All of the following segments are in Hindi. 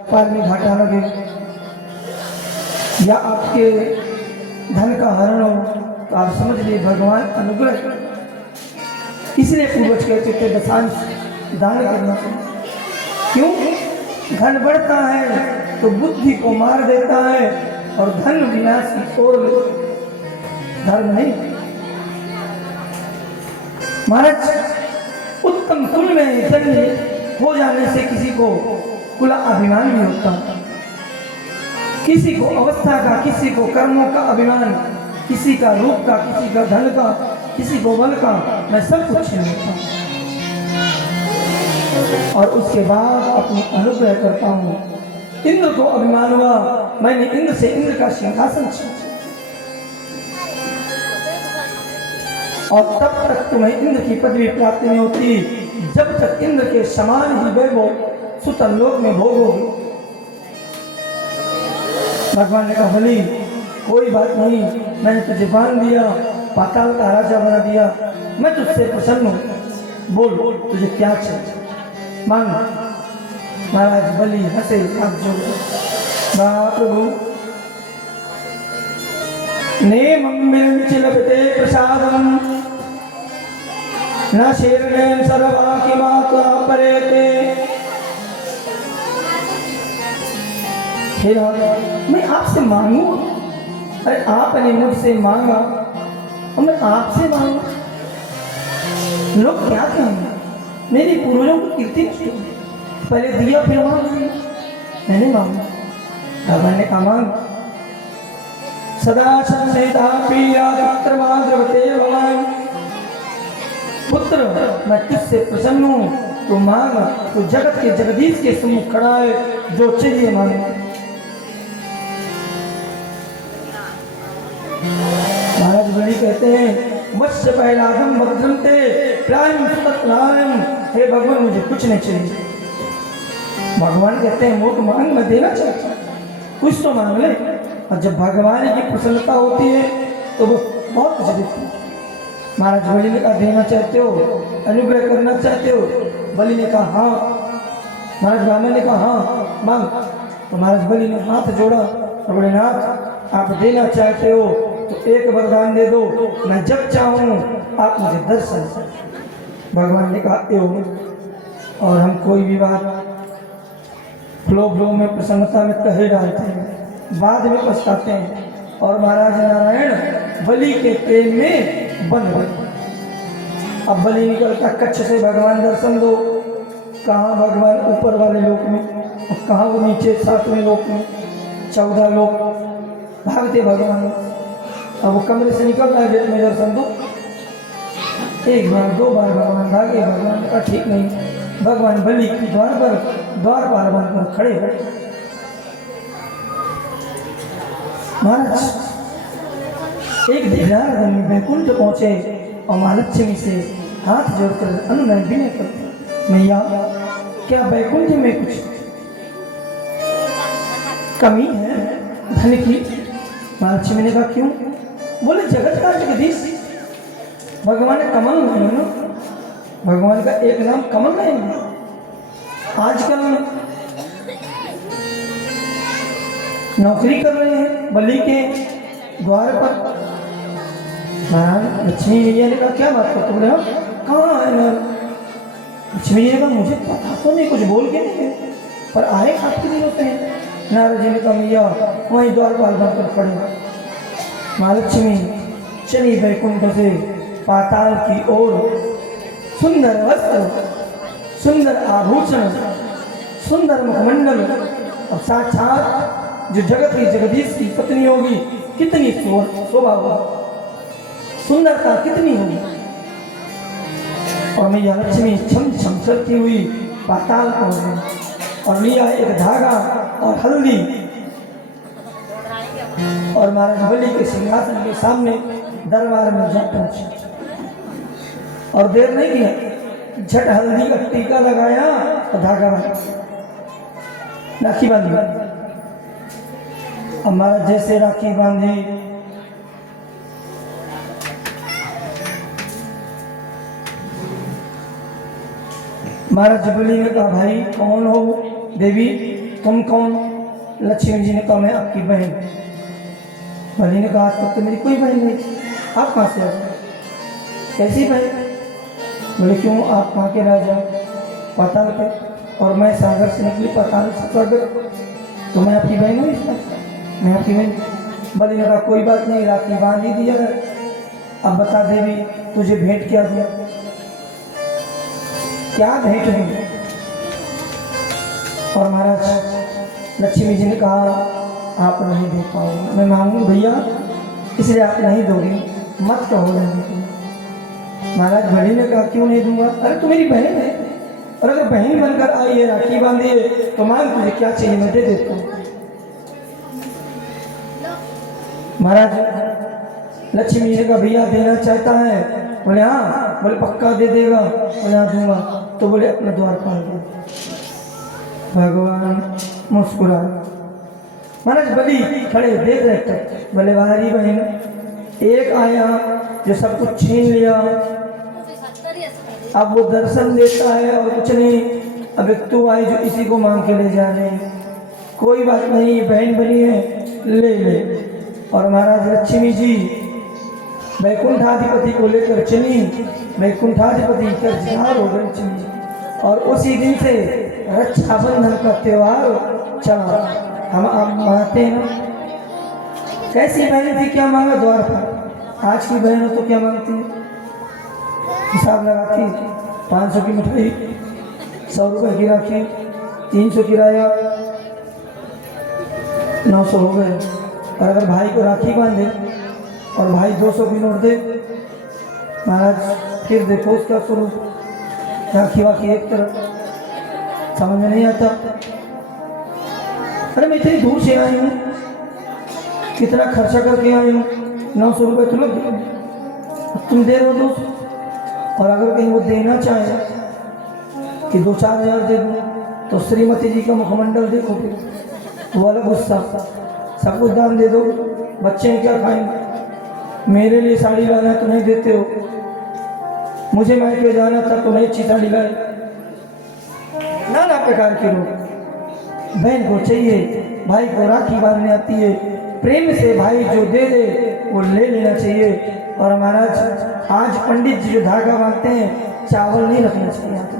व्यापार में घाटा लगे या आपके धन का हरण हो तो आप समझ लिए भगवान अनुग्रह। इसलिए पूर्वज कहते थे दशांश दान करना चाहिए। क्यों? धन बढ़ता है तो बुद्धि को मार देता है और धन विनाश की ओर धर्म नहीं। महाराज उत्तम कुल में जन्म हो जाने से किसी को कुल अभिमान भी होता, किसी को अवस्था का, किसी को कर्मों का अभिमान, किसी का रूप का, किसी का धन का, किसी को बल का। मैं सब कुछ छीन लेता हूँ और उसके बाद अपनी अनुग्रह करता हूँ। इंद्र को अभिमान हुआ, मैंने इंद्र से इंद्र का सिंहासन छीना और तब तक तुम्हें इंद्र की पदवी प्राप्त नहीं होती जब तक इंद्र के समान ही वैभव सुतन लोक में भोगोगे। भगवान ने कहा भली कोई बात नहीं, मैंने तुझे बांध दिया, पाताल का राजा बना दिया, मैं तुझसे प्रसन्न हूँ। बोल तुझे क्या चाहिए, मांग। महाराज बलि हंसे, हाथ जोड़, प्रभु नेममिलते प्रसादम न शेरनेन सर्वाकी माता परेते। मैं आपसे मांगू? अरे आपने मुझसे मांगा और मैं आपसे मांगू? लोग क्या कहेंगे? मेरे पूर्वजों की कीर्ति नष्ट हो, पहले दिया फिर मांगा। मैंने मांगा, भगवान ने कहा मांग। सदा संहिता प्रिया पुत्रमाद्रवते भवान। पुत्र मैं तुझसे प्रसन्न हूँ, तो मांग। तो जगत के जगदीश के सम्मुख खड़ा है, जो चाहिए मांग। महाराज बलि कहते हैं मत्स्य पहलागम भद्रंते प्रायम सुतत्नायम। हे भगवान मुझे कुछ नहीं चाहिए। भगवान कहते हैं मोट मांग, मैं देना चाहता हूँ, कुछ तो मांग ले। और जब भगवान की प्रसन्नता होती है तो वो बहुत कुछ देती है। महाराज बलि ने कहा देना चाहते हो, अनुग्रह करना चाहते हो? बलि ने कहा हाँ। महाराज ब्राह्मण ने कहा हाँ मांग। तो महाराज बलि ने हाथ जोड़ा, प्रभुनाथ आप देना चाहते हो तो एक वरदान दे दो, मैं जब चाहूँ आप मुझे दर्शन। भगवान ने कहा एवं। और हम कोई भी बात फ्लो में प्रसन्नता में कहे डालते हैं, बाद में पछताते हैं। और महाराज नारायण बलि के प्रेम में बन गए। अब बलि निकलता कच्छ से, भगवान दर्शन दो। कहाँ भगवान ऊपर वाले लोक में और कहाँ वो नीचे 7वें लोक में, 14 लोक। भागते भगवान। अब वो कमरे से निकल रहा है, गेट में दर्शन दो। एक बार 2 बार भगवान भागे। भगवान का ठीक नहीं। भगवान बलि के द्वार बार कर खड़े हो। महाराज एक धिरार आदमी बैकुंठ पहुंचे और महालक्ष्मी से हाथ जोड़कर अनुनय विनय करते, मैया क्या बैकुंठ में कुछ कमी है धन की? महालक्ष्मी ने कहा क्यों? बोले जगत का जगदीश भगवान कमल नहीं है ना, भगवान का एक नाम कमल नहीं है। आजकल नौकरी कर रहे हैं बलि के द्वार पर। महाराज लक्ष्मी मैया ने कहा क्या बात करते? बोले हाँ कहाँ है ना? लक्ष्मी जी ने कहा मुझे पता तो नहीं, कुछ बोल के नहीं है, पर आए आपके दिन होते हैं। नारद जी ने कहा मैया वहीं द्वारपाल बनकर खड़े। महालक्ष्मी चली बैकुंठ से पाताल की ओर। सुंदर वस्त्र, सुंदर आभूषण, सुंदर मुखमंडल और साक्षात जो जगत की जगदीश की पत्नी होगी कितनी शोभा होगी, सुंदरता कितनी होगी। और मैया लक्ष्मी छम छम करती हुई पाताल पहुंच गई और लिया एक धागा और हल्दी और महाराज बलि के सिंहासन के सामने दरबार में जा पहुंचे। और देर नहीं किया, झट हल्दी का टीका लगाया और धागा राखी बांधी। हमारा जैसे राखी बांधी महाराज बलि ने कहा भाई कौन हो देवी? तुम कौन? लक्ष्मी जी ने कहा मैं आपकी बहन। बलि ने कहा आज तक तो मेरी कोई बहन नहीं, आप कहाँ से आए? कैसी बहन? बोले क्यों, आप कहाँ के राजा? पाताल के, और मैं सागर से निकली पाताल से स्वर्ग, तो मैं आपकी बहन हूँ? इसका मैं आपकी बहन। बलि ने कहा कोई बात नहीं, राखी बांध ही दिया है, अब बता देवी तुझे भेंट क्या दिया? क्या भेंट है? और महाराज लक्ष्मी जी ने कहा आप नहीं दे पाओगे, मैं मांगू भैया इसलिए आप नहीं दोगे, मत कहो रहने को। महाराज बलि ने कहा क्यों नहीं दूंगा? अरे तू मेरी बहन है, और अगर बहन बनकर आई है, राखी बांधी है, तो मांग तुझे क्या चाहिए, मैं दे देता हूँ। महाराज लक्ष्मी जी का भैया देना चाहता है? बोले हाँ। बोले पक्का दे देगा? बोले हाँ दूंगा। तो बोले अपना द्वार खोल दो। भगवान मुस्कुरा। महाराज बलि खड़े देख रहे थे। बोले बाहरी बहन, एक आया जो सब कुछ छीन लिया, अब वो दर्शन देता है और कुछ नहीं, अब एक तू आई जो इसी को मांग के ले जा रहे हैं। कोई बात नहीं, बहन बनी है, ले ले। और महाराज लक्ष्मी जी वैकुंठाधिपति को लेकर चली। वैकुंठाधिपति कर्जदार हो गए लक्ष्मी जी, और उसी दिन से रक्षाबंधन का त्योहार चला। हम आप मानते हैं ना? कैसी बहन थी, क्या मांगा द्वार पर? आज की बहन हो तो क्या मांगती है? हिसाब लगाती 500 की मिठाई, 100 रुपये की राखी, 300 किराया, 900 हो गए। और अगर भाई को राखी बांधे और भाई 200 की नोट दे, महाराज फिर देखो उसका स्वरूप, राखी वाखी एक तरफ, समझ में नहीं आता। अरे मैं इतनी दूर से आई हूँ, कितना खर्चा करके आई हूँ, 900 रुपये तो लग गए, तुम दे रहे हो 200। और अगर कहीं वो देना चाहे कि 2-4 हज़ार दे दूँ, तो श्रीमती जी का मुखमंडल देखो, वो अलग गुस्सा, सब कुछ दान दे दो, बच्चे क्या खाएंगे? मेरे लिए साड़ी लाना तो नहीं देते हो, मुझे मायके जाना था तो नहीं अच्छी साड़ी लाए। नाना प्रकार के लोग। बहन को चाहिए, भाई को राखी बांधने आती है, प्रेम से भाई जो दे दे वो ले लेना चाहिए। और महाराज आज पंडित जी जो धागा बांधते हैं, चावल नहीं रखना चाहिए यहाँ तो।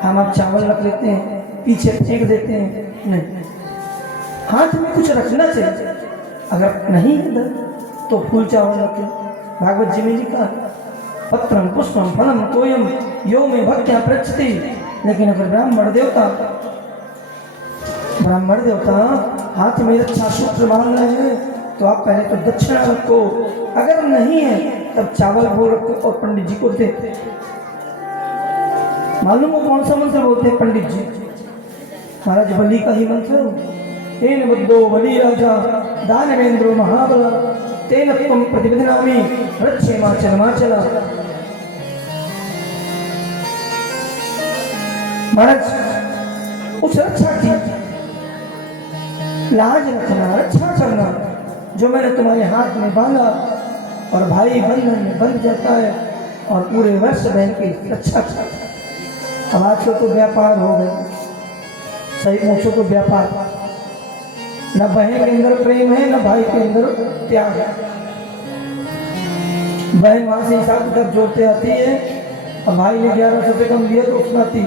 हम आप चावल रख लेते हैं, पीछे फेंक देते हैं, नहीं, हाथ में कुछ रखना चाहिए। अगर नहीं इधर तो फूल चावल रखे। भागवत जी में लिखा पत्रम पुष्पम फलम तोयम यो में भक्त्या प्रचति। लेकिन अगर ब्राह्मण देवता हाथ में अच्छा सूत्र मान रहे हैं, तो आप पहले तो दक्षिणा रखो, अगर नहीं है तब चावल बोल रखो और पंडित जी को दे। मालूम हो कौन सा मंत्र बोलते हैं पंडित जी? महाराज बलि का ही मंत्र। तेन बुद्धो बलि राजा दानवेंद्रो महाबला तेन त्वं प्रतिविधनामि रक्षेमाचल माचला। महाराज उस रक्षा की लाज रखना, रक्षा करना, जो मैंने तुम्हारे हाथ में बांधा, और भाई बंधन में बंध जाता है और पूरे वर्ष बहन की रक्षा करता। अब आज तो व्यापार हो गए, सही पूछो तो व्यापार। न बहन के अंदर प्रेम है, न भाई के अंदर त्याग है। बहन वहां से हिसाब किताब जोड़ते आती है, और भाई ने 1100 से कम दिया तो सुनाती,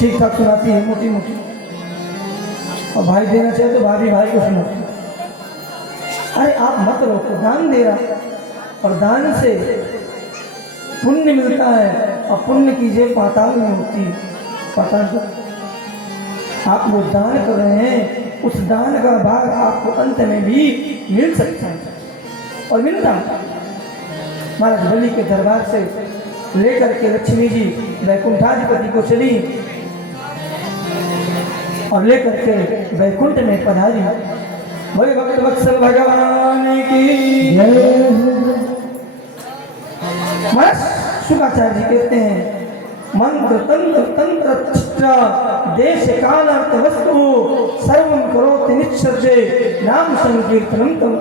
ठीक ठाक सुनाती है, मोटी मोटी। और भाई देना चाहे तो भाभी भाई को सुनाती। अरे आप मत रोको, दान दे रहा, और दान से पुण्य मिलता है, और पुण्य की जेब पाताल में होती है। पाताल आप वो दान कर रहे हैं, उस दान का भाग आपको अंत में भी मिल सकता है, और मिलता है। महाराज बलि के दरबार से लेकर के लक्ष्मी जी वैकुंठाधिपति को चली, और लेकर के वैकुंठ में पधारी। बोले भक्त वत्सल भगवान की जय। शुक्राचार्य जी कहते हैं मंत्र तंत्र तंत्र चित्रा देश कालार्थ वस्तु सर्वं करोति निश्चर्ये नाम संकीर्तनम तम।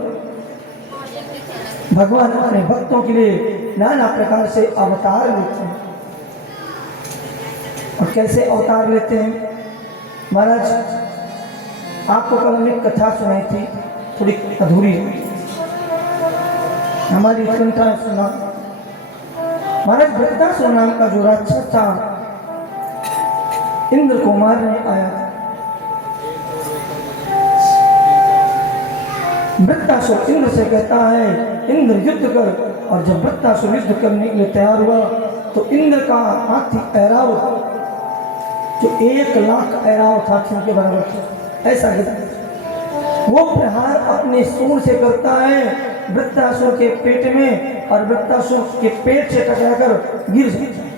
भगवान अपने भक्तों के लिए नाना प्रकार से अवतार लेते हैं। और कैसे अवतार लेते हैं? महाराज आपको कल हमने कथा सुनाई थी, थोड़ी अधूरी हमारी उत्कंठा सुना। महाराज वृत्तासुर नाम का जो राक्षस था इंद्र को मारने आया। वृत्तासुर इंद्र से कहता है इंद्र युद्ध कर, और जब वृत्तासुर युद्ध करने के लिए तैयार हुआ तो इंद्र का हाथी ऐरावत जो 1,00,000 ऐरावत हाथियों के बराबर था, ऐसा वो प्रहार अपने सूंड से करता है वृत्तासुर के पेट में, और वृत्तासुर के पेट से टकराकर गिर जाता है।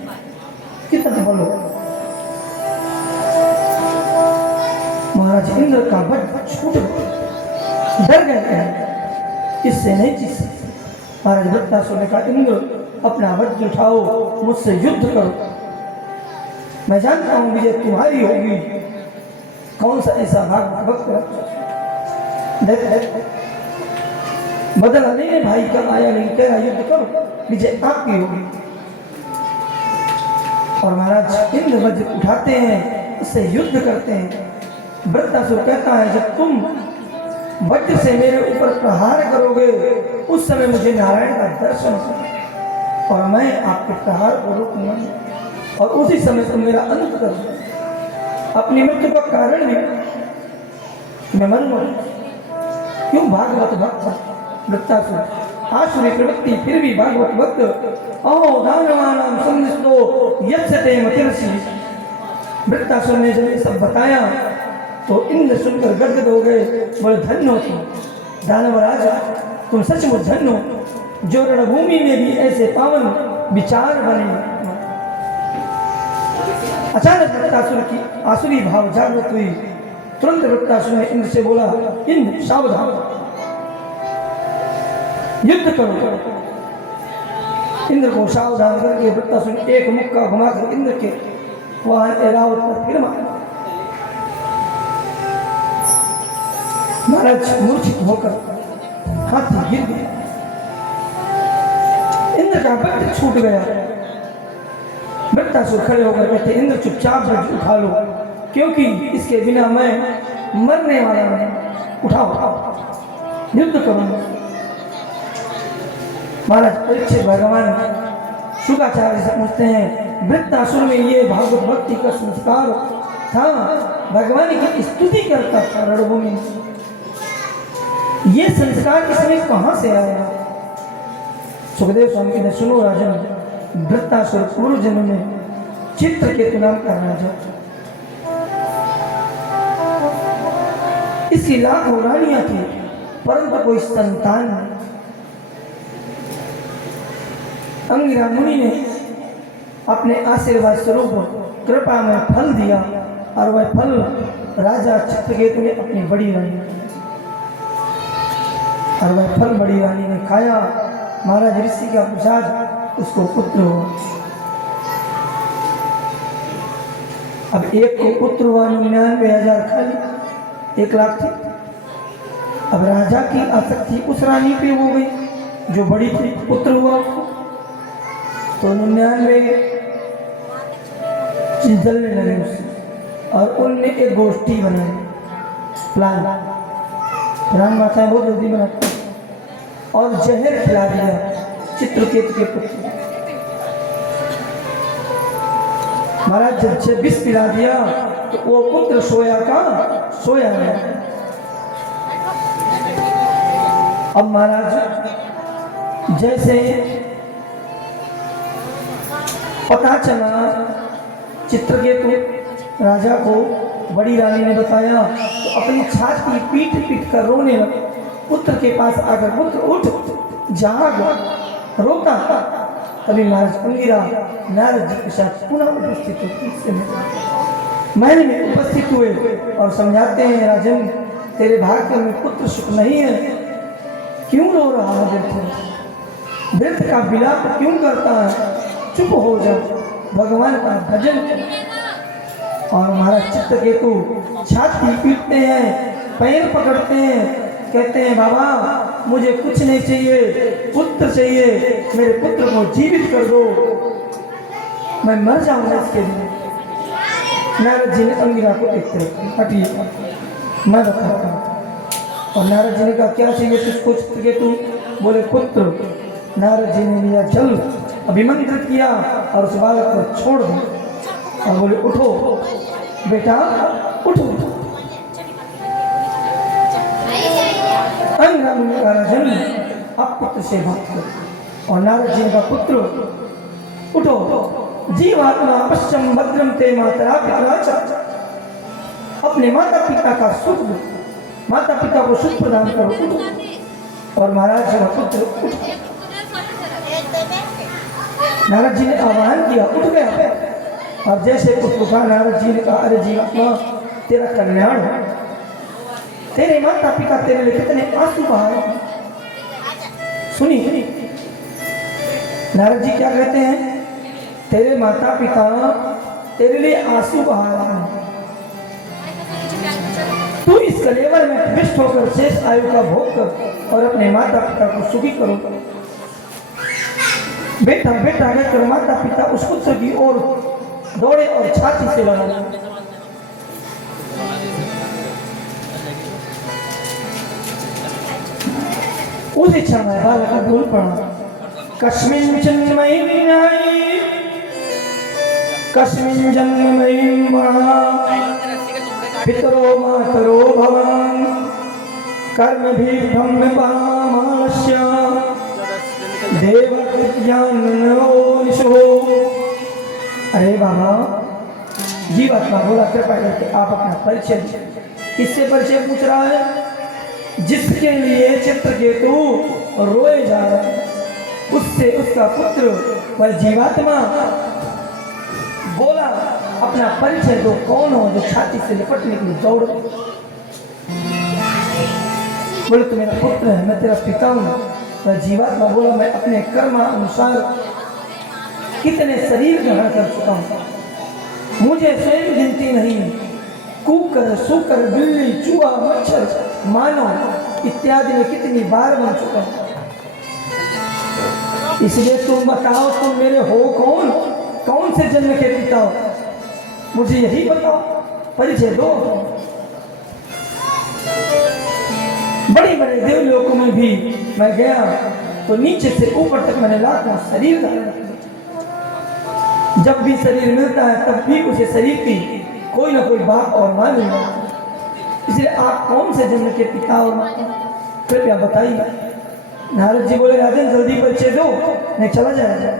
कितना बल हो। महाराज इंद्र का वज्र छूट गया, डर गए, इससे नहीं जीत सकते। महाराज वृत्तासुर ने कहा इंद्र अपना वज्र उठाओ, मुझसे युद्ध करो, मैं जानता हूं विजय तुम्हारी होगी। कौन सा ऐसा भाग भक्त बदला नहीं भाई का आया नहीं, कह रहा युद्ध करो, विजय आपकी होगी। और महाराज इंद्र वज्र उठाते हैं, उससे युद्ध करते हैं। वृत्तासुर कहता है जब तुम वज्र से मेरे ऊपर प्रहार करोगे उस समय मुझे नारायण का दर्शन हो और मैं आपके प्रहार को रोकूंगा, और उसी समय तुम मेरा अंत कर दो। अपनी मृत्यु का कारण भी मैं मरूंगा। क्यों भागवत भक्त वृत्तासुर आसुरी प्रवृत्ति, फिर भी भागवत भक्त अहो दानवानां संदिष्टो यत्सते मतिर्षि। वृत्तासुर ने जब ये सब बताया तो इंद्र सुनकर गदगद हो गए, बोले धन्य हो तुम दानवराज, तुम सचमुच धन्य हो जो रणभूमि में भी ऐसे पावन विचार बने। अचानक वृत्तासुर की आसुरी भाव जागृत हुई। तुरंत वृत्तासुर ने इंद्र से बोला इंद्र सावधान, युद्ध करो। इंद्र को सावधान करके वृत्तासुर ने एक मुक्का घुमाकर इंद्र के वाहन ऐरावत पर फिर मारा। महाराज मूर्छित होकर हाथी गिर गया, इंद्र का वज्र छूट गया। वृत्तासुर खड़े होकर कहते इंद्र चुपचाप वज्र उठा लो, क्योंकि इसके बिना मैं मरने वाला नहीं। उठाओ युद्ध करो। महाराज परीक्षित भगवान शुक्राचार्य से पूछते हैं वृत्तासुर में ये भागवत भक्ति का संस्कार था, भगवान की स्तुति करता था रणभूमि में, ये संस्कार इसमें कहां से आया? सुखदेव स्वामी ने सुनो राजन, वृत्तासुर पूर्व जन्म में चित्रकेतु नाम का राजा, इसकी लाखों रानियां थी परंतु कोई संतान नहीं। अंगिरा मुनि ने अपने आशीर्वाद स्वरूप कृपा में फल दिया, और वह फल राजा चित्रकेतु ने अपनी बड़ी रानी, और वह फल बड़ी रानी ने खाया। महाराज ऋषि का प्रसाद उसको पुत्र हुआ। अब एक को पुत्र हुआ, 99,000 खाली 1,00,000 थी। अब राजा की आसक्ति उस रानी पे हो गई जो बड़ी थी, पुत्र हुआ उसको, तो 99 जलने लगे उससे, और उनने एक गोष्ठी बनाई, प्लान माताएं बहुत जल्दी बनाती, और जहर खिला दिया चित्रकेतु के पुत्र। महाराज जब विष पिला दिया तो वो पुत्र सोया गया। अब महाराज जैसे पता चला चित्रकेतु राजा को बड़ी रानी ने बताया, तो अपनी छाती पीट कर रोने लगे। पुत्र के पास आकर पुत्र उठ जाग रोता था। तभी महाराज अंगिरा नारद जी के साथ पुनः उपस्थित हुए, महल में उपस्थित हुए और समझाते हैं राजन तेरे भाग्य में पुत्र सुख नहीं है, क्यों रो रहा है व्यर्थ का विलाप क्यों करता है, चुप हो जा, भगवान का भजन कर। और महाराज चित्रकेतु छाती पीटते हैं, पैर पकड़ते हैं, कहते हैं बाबा मुझे कुछ नहीं चाहिए, पुत्र चाहिए, मेरे पुत्र को जीवित कर दो, मैं मर जाऊंगा इसके लिए। नारद जी ने अंगिरा को एक तरफ हटिए, मैं बताता हूँ। और नारद जी ने कहा क्या चाहिए तुझको चित्रकेतु? बोले पुत्र। नारद जी ने लिया जल, अभिमंत्रित किया और उस बालक को छोड़ दिया और बोले उठो बेटा उठो। अंगिरा मुनि का राजन अब पुत्र से बात करो। और नारद जी का पुत्र उठो, जीवात्मा पश्चिम भद्रम ते मातरा पिता, अपने माता पिता का सुख, माता पिता को सुख प्रदान करो, उठो। और महाराज जी का पुत्र उठो। नारद जी ने आह्वान किया, उठ गया। और जैसे पुत्र उठा, नारद जी ने कहा अरे जीवात्मा तेरा कल्याण हो, तेरे माता पिता तेरे लिए कितने आंसू बहाए। सुनी नारद जी क्या कहते हैं? तेरे माता पिता तेरे लिए आंसू बहा रहा है, तू इस कलेवर में प्रविष्ट होकर शेष आयु का भोग कर और अपने माता पिता को सुखी करो। बेटा बेटा कहकर माता पिता उस पुत्र की ओर दौड़े और छाती से लगा। उस इच्छा में बालक का भूल पड़ा। कस्मिन् जन्ममयीं महा पितरो मातरो भवान् कर्मभिः ब्रह्मपामास्य देवज्ञानो निशो। अरे बाबा, जीवात्मा बोला कृपा करके आप अपना परिचय, किससे परिचय पूछ रहा है? जिसके लिए चित्रकेतु रोए जा रहा है, उससे उसका पुत्र वह जीवात्मा बोला अपना परिचय दो, कौन हो जो छाती से लिपटने के लिए दौड़। बोले तू मेरा पुत्र है, मैं तेरा पिता हूँ। वह जीवात्मा बोला मैं अपने कर्म अनुसार कितने शरीर ग्रहण कर चुका हूँ, मुझे स्वयं गिनती नहीं। कुकर, सुकर, बिल्ली, चूहा, मच्छर, मानव इत्यादि में कितनी बार बन चुका हूँ। इसलिए तुम बताओ तुम मेरे हो कौन, कौन से जन्म के पिता हो, मुझे यही बताओ, परिचय दो। बड़े बड़े देवलोकों में भी मैं गया तो नीचे से ऊपर तक मैंने लाखों शरीर धारण किया। जब भी शरीर मिलता है तब भी उसे शरीर की कोई ना कोई बाप और माँ मिल जाती है। इसलिए आप कौन से जन्म के पिता और माँ, कृपया बताइए। नारद जी बोले राजन जल्दी परिचय दो, नहीं चला जाएगा।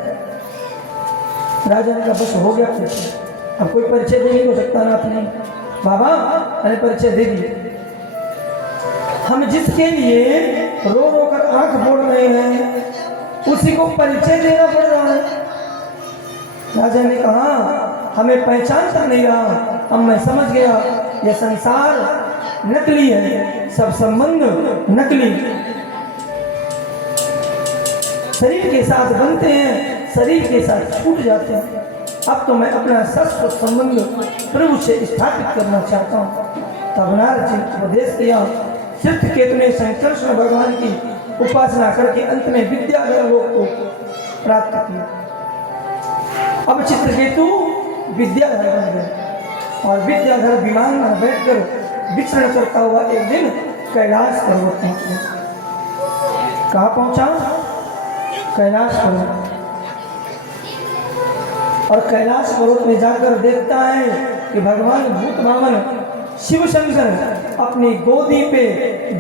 राजा ने कहा बस हो गया परिचय, अब कोई परिचय दे नहीं हो सकता ना अपने। बाबा मैंने परिचय दे दिए, हम जिसके लिए रो रो कर आंख फोड़ रहे हैं उसी को परिचय देना पड़ रहा है। राजा ने कहा हमें पहचान तक नहीं रहा, अब मैं समझ गया यह संसार नकली है, सब संबंध नकली, शरीर के साथ बनते हैं, शरीर के साथ छूट जाते हैं। अब तो मैं अपना शाश्वत संबंध प्रभु से स्थापित करना चाहता हूँ। तब नारद जी को उपदेश किया। चित्रकेतु ने शंकर भगवान की उपासना करके अंत में विद्याधर लोक को प्राप्त किया। अब चित्रकेतु विद्याधर बन गए और विद्याधर विमान में बैठकर विचरण करता हुआ एक दिन कैलाश पर्वत पहुंचा। कहाँ पहुंचा? कैलाश पर्वत। और कैलाश पर्वत में जाकर देखता है कि भगवान भूत वामन शिव शंकर अपनी गोदी पे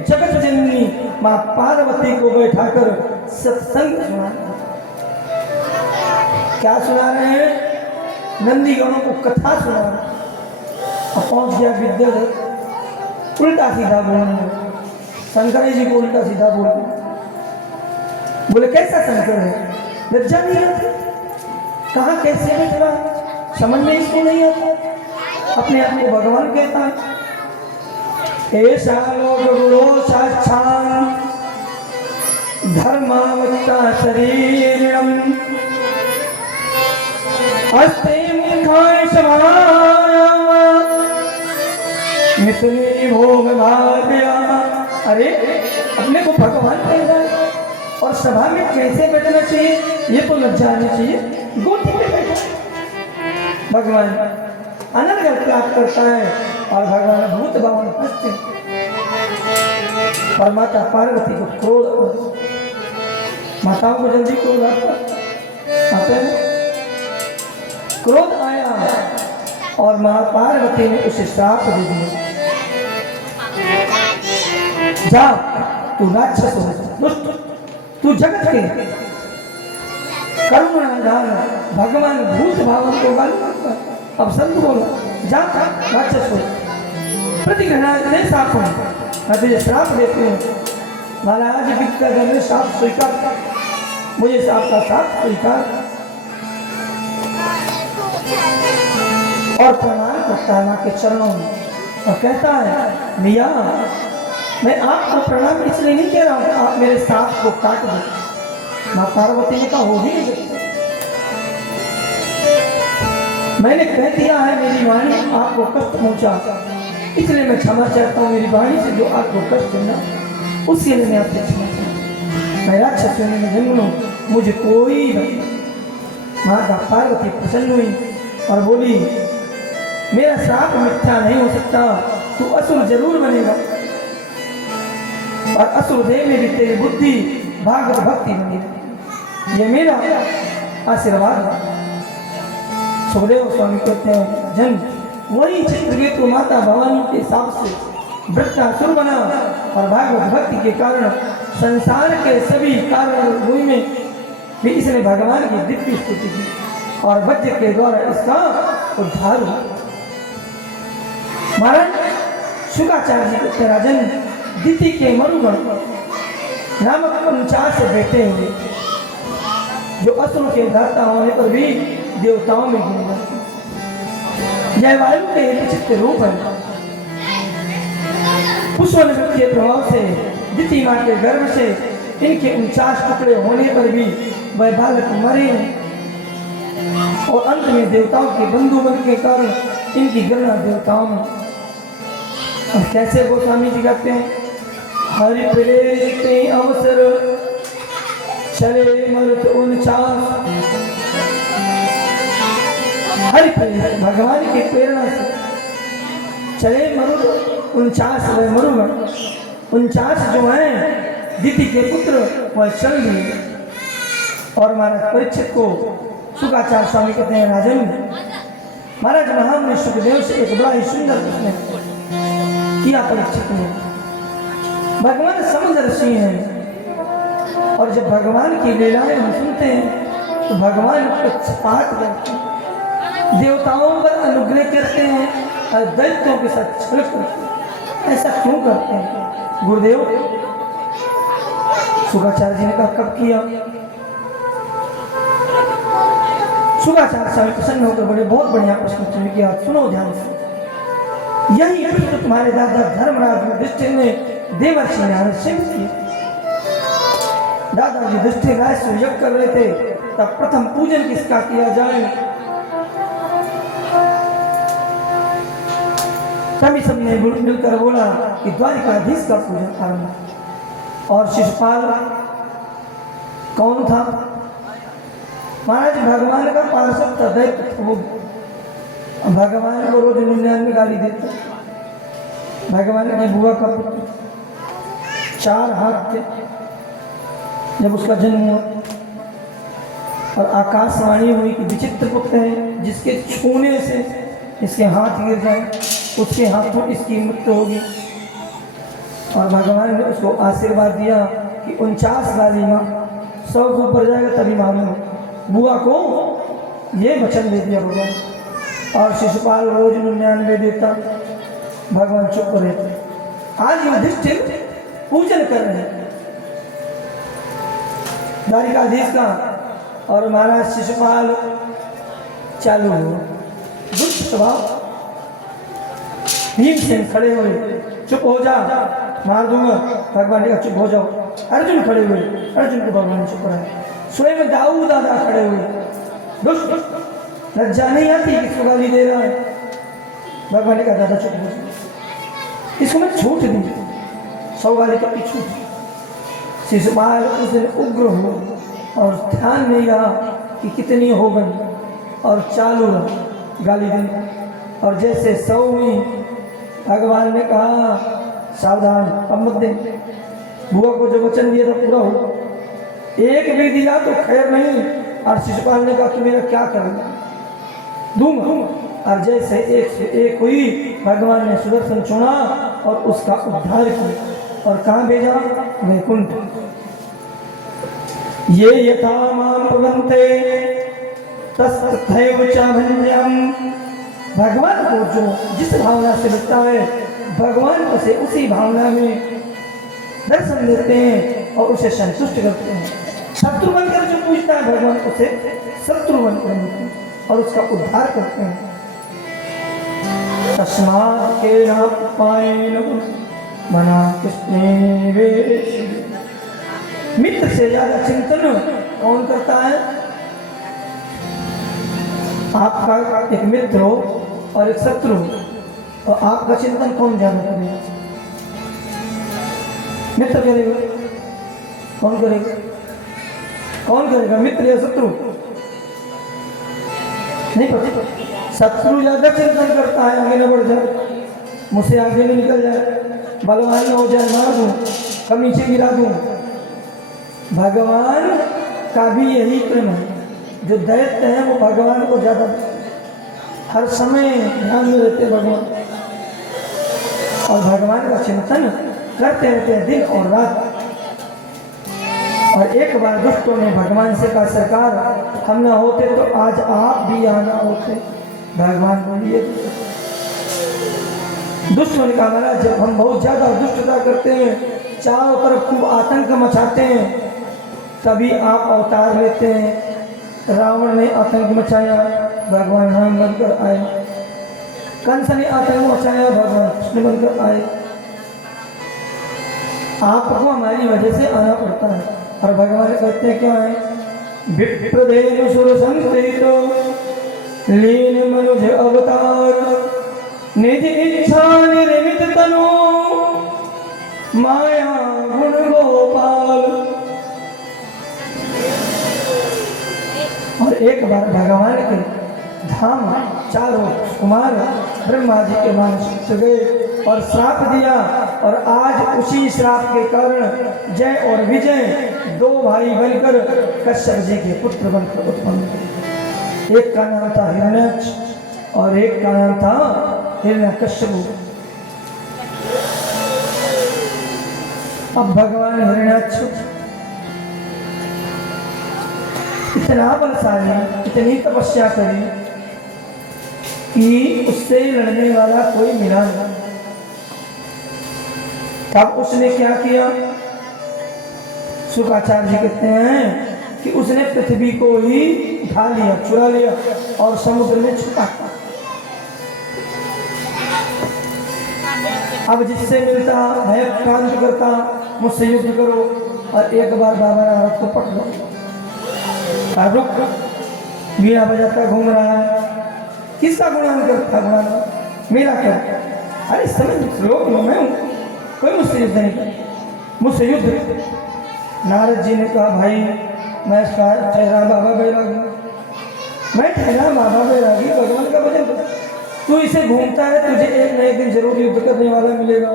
जगत जननी मां पार्वती को बैठाकर सत्संग सुना रहे हैं। क्या सुना रहे हैं? नंदी गणों को कथा सुना रहे हैं। और पहुंच गया विद्याधर उल्टा सीधा बोलने, शंकर जी को उल्टा सीधा बोलने। बोले कैसा शंकर है, लज्जा नहीं आती, कहाँ कैसे बैठ रहा है, समझ में इसको नहीं आता, अपने आप को भगवान कहता है। ऐसा लोग गुरु साक्षात् धर्मावता शरीरम अस्ते मुखाय समायाम मिथुनी भोग भाग्या। अरे अपने को भगवान कह रहा है और सभा में कैसे बैठना चाहिए ये तो लज्जा आनी चाहिए। गोदी पे बैठा भगवान अनर्गल प्राप्त करता है और भगवान भूत भवन हंसते। और माता पार्वती को क्रोध, माताओं को जल्दी क्रोध आता है, क्रोध आया और माँ पार्वती ने उसे श्राप दे दिया, जा तू राक्षस हो, दुष्ट, तू जगत के करुणाधार भगवान भूत भावन को गाली देता। अब संत बोलो, जा राक्षस हो, प्रतिघृणा ने साफ हो, मैं तुझे श्राप देती हूँ। महाराज विद्याधर ने श्राप स्वीकार, मुझे श्राप का श्राप स्वीकार और प्रणाम करता है माँ के चरणों में और कहता है, मिया मैं आपको प्रणाम इसलिए नहीं कह रहा हूँ, आप मेरे सांप को काट दो। माँ पार्वती ने कहा, हो ही नहीं सकता, मैंने कह दिया है, मेरी वाणी आपको कष्ट पहुंचा, इसलिए मैं क्षमा चाहता हूँ। मेरी वाणी से जो आपको कष्ट देना, उसके लिए मैं आपसे क्षमा चाहता हूँ। मैं राक्षस होने में जन्म लूँ, मुझे कोई नहीं। माता पार्वती प्रसन्न हुई और बोली, मेरा श्राप मिथ्या नहीं हो सकता, तू असुर जरूर बनेगा और असुर देव में भी तेरी बुद्धि भागवत भक्ति बनेगी, ये मेरा आशीर्वाद है। सुखदेव स्वामी कहते हैं, जन वही चित्रकेतु माता भवानी के हिसाब से वृत्तासुर बना और भागवत भक्ति के कारण संसार के सभी कारण भूमि में भी इसने भगवान की दिव्य स्तुति की और वज्र के द्वारा इसका उद्धार हुआ। महाराज शुकाचार्य जी कहते, राजन दिति के मरुगण नामक 49 बेटे हुए, जो असुर के दाता होने पर भी देवताओं में गिने जाते। यह वायु के विचित्र रूप है। पुष्पन के प्रभाव से दिति मां के गर्भ से इनके 49 टुकड़े होने पर भी वह बालक मरे और अंत में देवताओं के बंधु बन के कारण इनकी गणना देवताओं में। और कैसे गोस्वामी जी कहते हैं, हरि प्रेरित अवसर चले मरुत 49, हरि प्रेरित भगवान की प्रेरणा से चले मरुत 49, वह मरुगण 49 जो हैं दिति के पुत्र वह चल दिए। और महाराज परीक्षित को शुकाचार्य स्वामी कहते हैं, राजन महाराज महामुनि सुखदेव से एक बड़ा ही सुंदर प्रश्न किया परीक्षित ने। भगवान समदर्शी हैं और जब भगवान की लीलाएं हम सुनते हैं तो भगवान पक्षपात करते हैं, देवताओं पर अनुग्रह करते हैं और दैत्यों के साथ छल करते हैं। ऐसा क्यों करते हैं गुरुदेव? शुकाचार्य जी ने कहा, कब किया? शुकाचार्य स्वामी प्रसन्न होकर बड़े बहुत बढ़िया प्रश्न किया, सुनो ध्यान से। यही प्रश्न तुम्हारे दादा धर्मराज युधिष्ठिर ने देवर्षि नारद से किया। दादाजी युधिष्ठिर राय से यज्ञ कर रहे थे, तब प्रथम पूजन किसका किया जाए? तभी सबने मिलकर बोला कि द्वारिकाधीश का पूजन आरंभ। और शिशुपाल कौन था? महाराज भगवान का पार्षद था, दैत्य था वो। भगवान को रोज 99 गाली देता। भगवान की बुआ का पुत्र, 4 हाथ थे जब उसका जन्म हुआ और आकाशवाणी हुई कि विचित्र पुत्र है, जिसके छूने से इसके हाथ गिर जाए उसके हाथों इसकी मृत्यु होगी। और भगवान ने उसको आशीर्वाद दिया कि 49 गाली माँ, 100 के ऊपर जाएगा तभी मालूम। बुआ को ये वचन दे दिया भगवान। और शिशुपाल रोज 99 देता, भगवान चुप रहते। आज युधिष्ठिर पूजन कर रहे हैं द्वारिकाधीश का और महाराज शिशुपाल चालू हो। दुष्ट स्वभाव। भीमसेन खड़े हुए, चुप हो जा, मार दूंगा। भगवान ने कहा चुप हो जाओ। अर्जुन खड़े हुए, अर्जुन को भगवान चुप कराए। स्वयं दाऊद दादा खड़े हुए। दुष्ट, लज्जा नहीं आती किसको गाली दे रहा है? भगवान ने कहा दादा चुप हो जाओ, इसको मैं छूट दी, 100 गाली का छूट। शिशुपाल उस दिन उग्र हो और ध्यान नहीं रहा कि कितनी हो गई और चालू रहा गाली देना। और जैसे सौ हुई भगवान ने कहा सावधान, अब मत दे। बुआ को जो वचन दिया था पूरा हो, एक भी दिया तो खैर नहीं। और शिशुपाल ने कहा कि मेरा क्या करूँगा, दूंगा। और जैसे एक से एक हुई भगवान ने सुदर्शन चुना और उसका उद्धार किया। और कहाँ भेजा? वैकुंठ। ये यथा माम प्रबंधते तस्थैव च भंजम। भगवान को जो जिस भावना से लगता है भगवान उसे उसी भावना में दर्शन देते हैं और उसे संतुष्ट करते हैं। शत्रु बनकर जो पूछता है भगवान उसे शत्रु बनकर देते हैं और उसका उद्धार करते हैं। तस्मात् के नापायेन मना कृष्णे वेश। मित्र से ज्यादा चिंतन कौन करता है? आपका एक मित्र हो और एक शत्रु हो, और आपका चिंतन कौन ज्यादा करेगा? मित्र करेगा? कौन करेगा? कौन करेगा, मित्र या शत्रु? नहीं पता। शत्रु ज्यादा चिंतन करता है आगे न बढ़ जाए, मुझसे आगे नहीं निकल जाए, बलवान न हो जाए, मार दूं, कब नीचे गिरा दूं। भगवान का भी यही प्रेम है। जो दैत्य है वो भगवान को ज्यादा हर समय ध्यान में रहते भगवान, और भगवान का चिंतन करते रहते हैं दिन और रात। और एक बार दुष्टों ने भगवान से कहा सरकार हम ना होते तो आज आप भी आना होते। भगवान बोलिए, दुष्टों ने कहा महाराज जब हम बहुत ज्यादा दुष्टता करते हैं, चारों तरफ खूब आतंक मचाते हैं, तभी आप अवतार लेते हैं। रावण ने आतंक मचाया, भगवान राम बनकर आए। कंस ने आतंक मचाया, भगवान कृष्ण बनकर आए। आपको हमारी वजह से आना पड़ता है। और भगवान कहते हैं क्या है? विप्रदेन सुर संस्थितो लीन मनुज अवतार निज इच्छा निर्मित तनु माया गुण गोपाल। और एक बार भगवान के धाम चारों कुमार ब्रह्मा जी के मानस गए और श्राप दिया। और आज उसी श्राप के कारण जय और विजय दो भाई बनकर कश्यप जी के पुत्र बनकर उत्पन्न हुए। एक का नाम था हिरण्याक्ष और एक का नाम था हिरण्यकश्यप। अब भगवान हिरण्याक्ष इतना बलशाली, इतनी तपस्या करी कि उससे लड़ने वाला कोई मिला नहीं। तब उसने क्या किया? शुक्राचार्य जी कहते हैं कि उसने पृथ्वी को ही उठा लिया, चुरा लिया और समुद्र में छुपा। अब जिससे मिलता भय क्रांत करता, मुझसे युद्ध करो। और एक बार बाबा नारद को पकड़ो, रुक, वीणा बजाता घूम रहा है, किसका गुणान करता? गुणान मेरा क्या? अरे समझ लोग मैं हूँ, कोई मुझसे युद्ध नहीं कर, मुझसे युद्ध। नारद जी ने कहा भाई मैं ठहरा बाबा बैरागी, मैं ठहरा बाबा बैरागी, भगवान का भजन कर। तू इसे घूमता है, तुझे एक न एक दिन जरूर युद्ध करने वाला मिलेगा।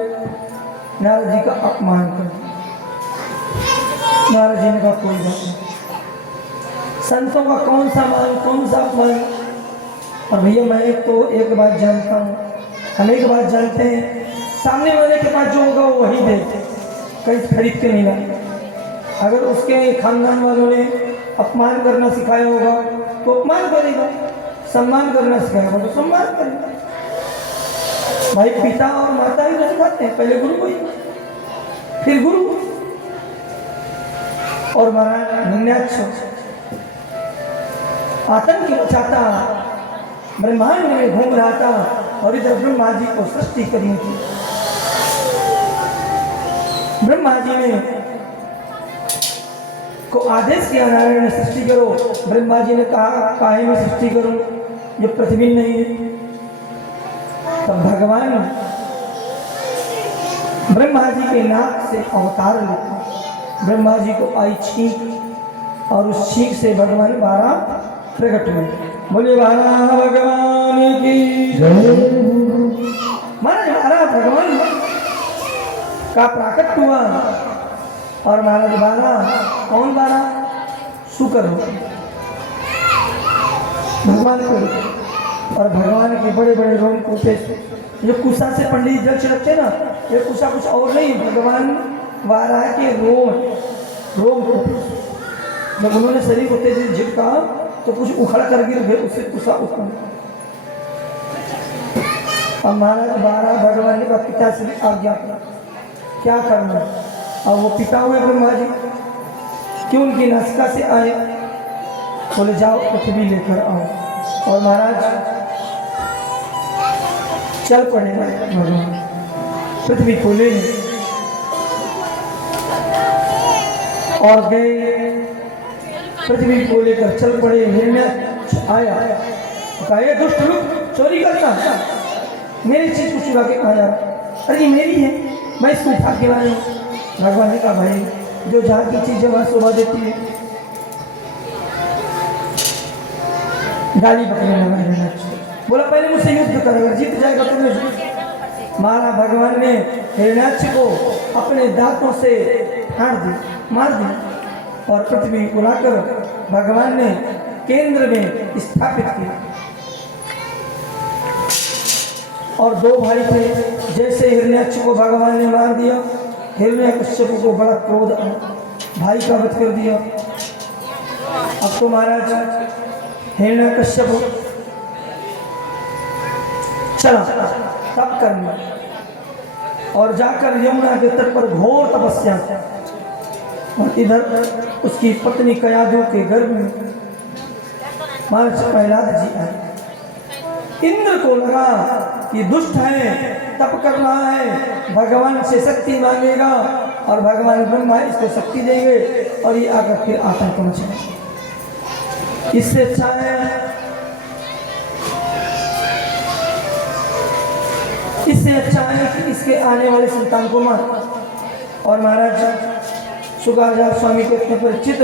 नारद जी का अपमान कर। नारद जी ने कहा कोई बात नहीं, संतों का कौन सा मान, कौन सा अपमान। और भैया मैं तो एक बात जानता हूँ, हम एक बात जानते हैं, सामने वाले के पास जो होगा वो वही दे, कहीं खरीद के नहीं लाए। अगर उसके खानदान वालों ने अपमान करना सिखाया होगा तो अपमान करेगा, सम्मान करना सिखाया होगा तो सम्मान करेगा। भाई पिता और माता ही तो सिखाते हैं, पहले गुरु को ही, फिर गुरु। और महाराज हिरण्याक्ष आतंक मचाता ब्रह्मांड में घूम रहा था और इधर ब्रह्मा जी को सृष्टि करनी थी। ब्रह्मा जी ने को आदेश किया नारायण ने सृष्टि करो। ब्रह्मा जी ने कहा काहे में सृष्टि करूं, ये पृथ्वी नहीं है। तब भगवान ब्रह्मा जी के नाक से अवतार लेते। ब्रह्मा जी को आई छींक और उस छींक से भगवान 12 प्रकट हुए। बोले 12 भगवान की महाराज बारह भगवान का प्राकट हुआ और महाराज बारह कौन बारह शुक्र भगवान को और भगवान के बड़े बड़े रोम कूपे जो कुशा से पंडित जल छिड़कते ना ये कुशा कुछ और नहीं भगवान वाराह के रोम कूपे जब उन्होंने शरीर को तेजी से झिटका तो कुछ उखड़ कर गिर गए उससे कुशा उखड़ अब महाराज बारह भगवान ने का पिता से आज्ञा क्या करना अब वो पिता हुए ब्रह्मा जी क्यों उनकी नासिका से आए बोले जाओ पृथ्वी लेकर आओ और महाराज चल पड़े भगवान पृथ्वी को ले और गए पृथ्वी को लेकर चल पड़े हिरण्य आया कहा ये दुष्ट लोग चोरी करता मेरी चीज को चुरा के आया अरे ये मेरी है मैं इसको उठा के लाया हूँ भगवान ने कहा भाई जो जहाँ की चीज वहाँ शोभा देती है गाली बकने लगा हिरण्याक्ष बोला पहले मुझसे युद्ध कर अगर जीत जाएगा तो मैं मारा भगवान ने हिरण्याक्ष को अपने दांतों से फाड़ दी मार दी और पृथ्वी उड़ाकर भगवान ने केंद्र में स्थापित की और दो भाई थे जैसे हिरण्याक्ष को भगवान ने मार दिया हिरण्यकश्यप को बड़ा क्रोध आया भाई का वध कर दिया अब तो महाराज हिरण्यकश्यप चला तप करना और जाकर यमुना के तट पर घोर तपस्या और इधर उसकी पत्नी कयाधु के गर्भ में महाराज प्रहलाद जी आए इंद्र को लगा कि दुष्ट है तप कर रहा है भगवान से शक्ति मांगेगा और भगवान ब्रह्मा इसको शक्ति देंगे और ये आकर फिर आतंक मचाएगा इससे अच्छा है कि इसके आने वाले संतान को मार और महाराज शुक्राचार्य स्वामी कहते परिचित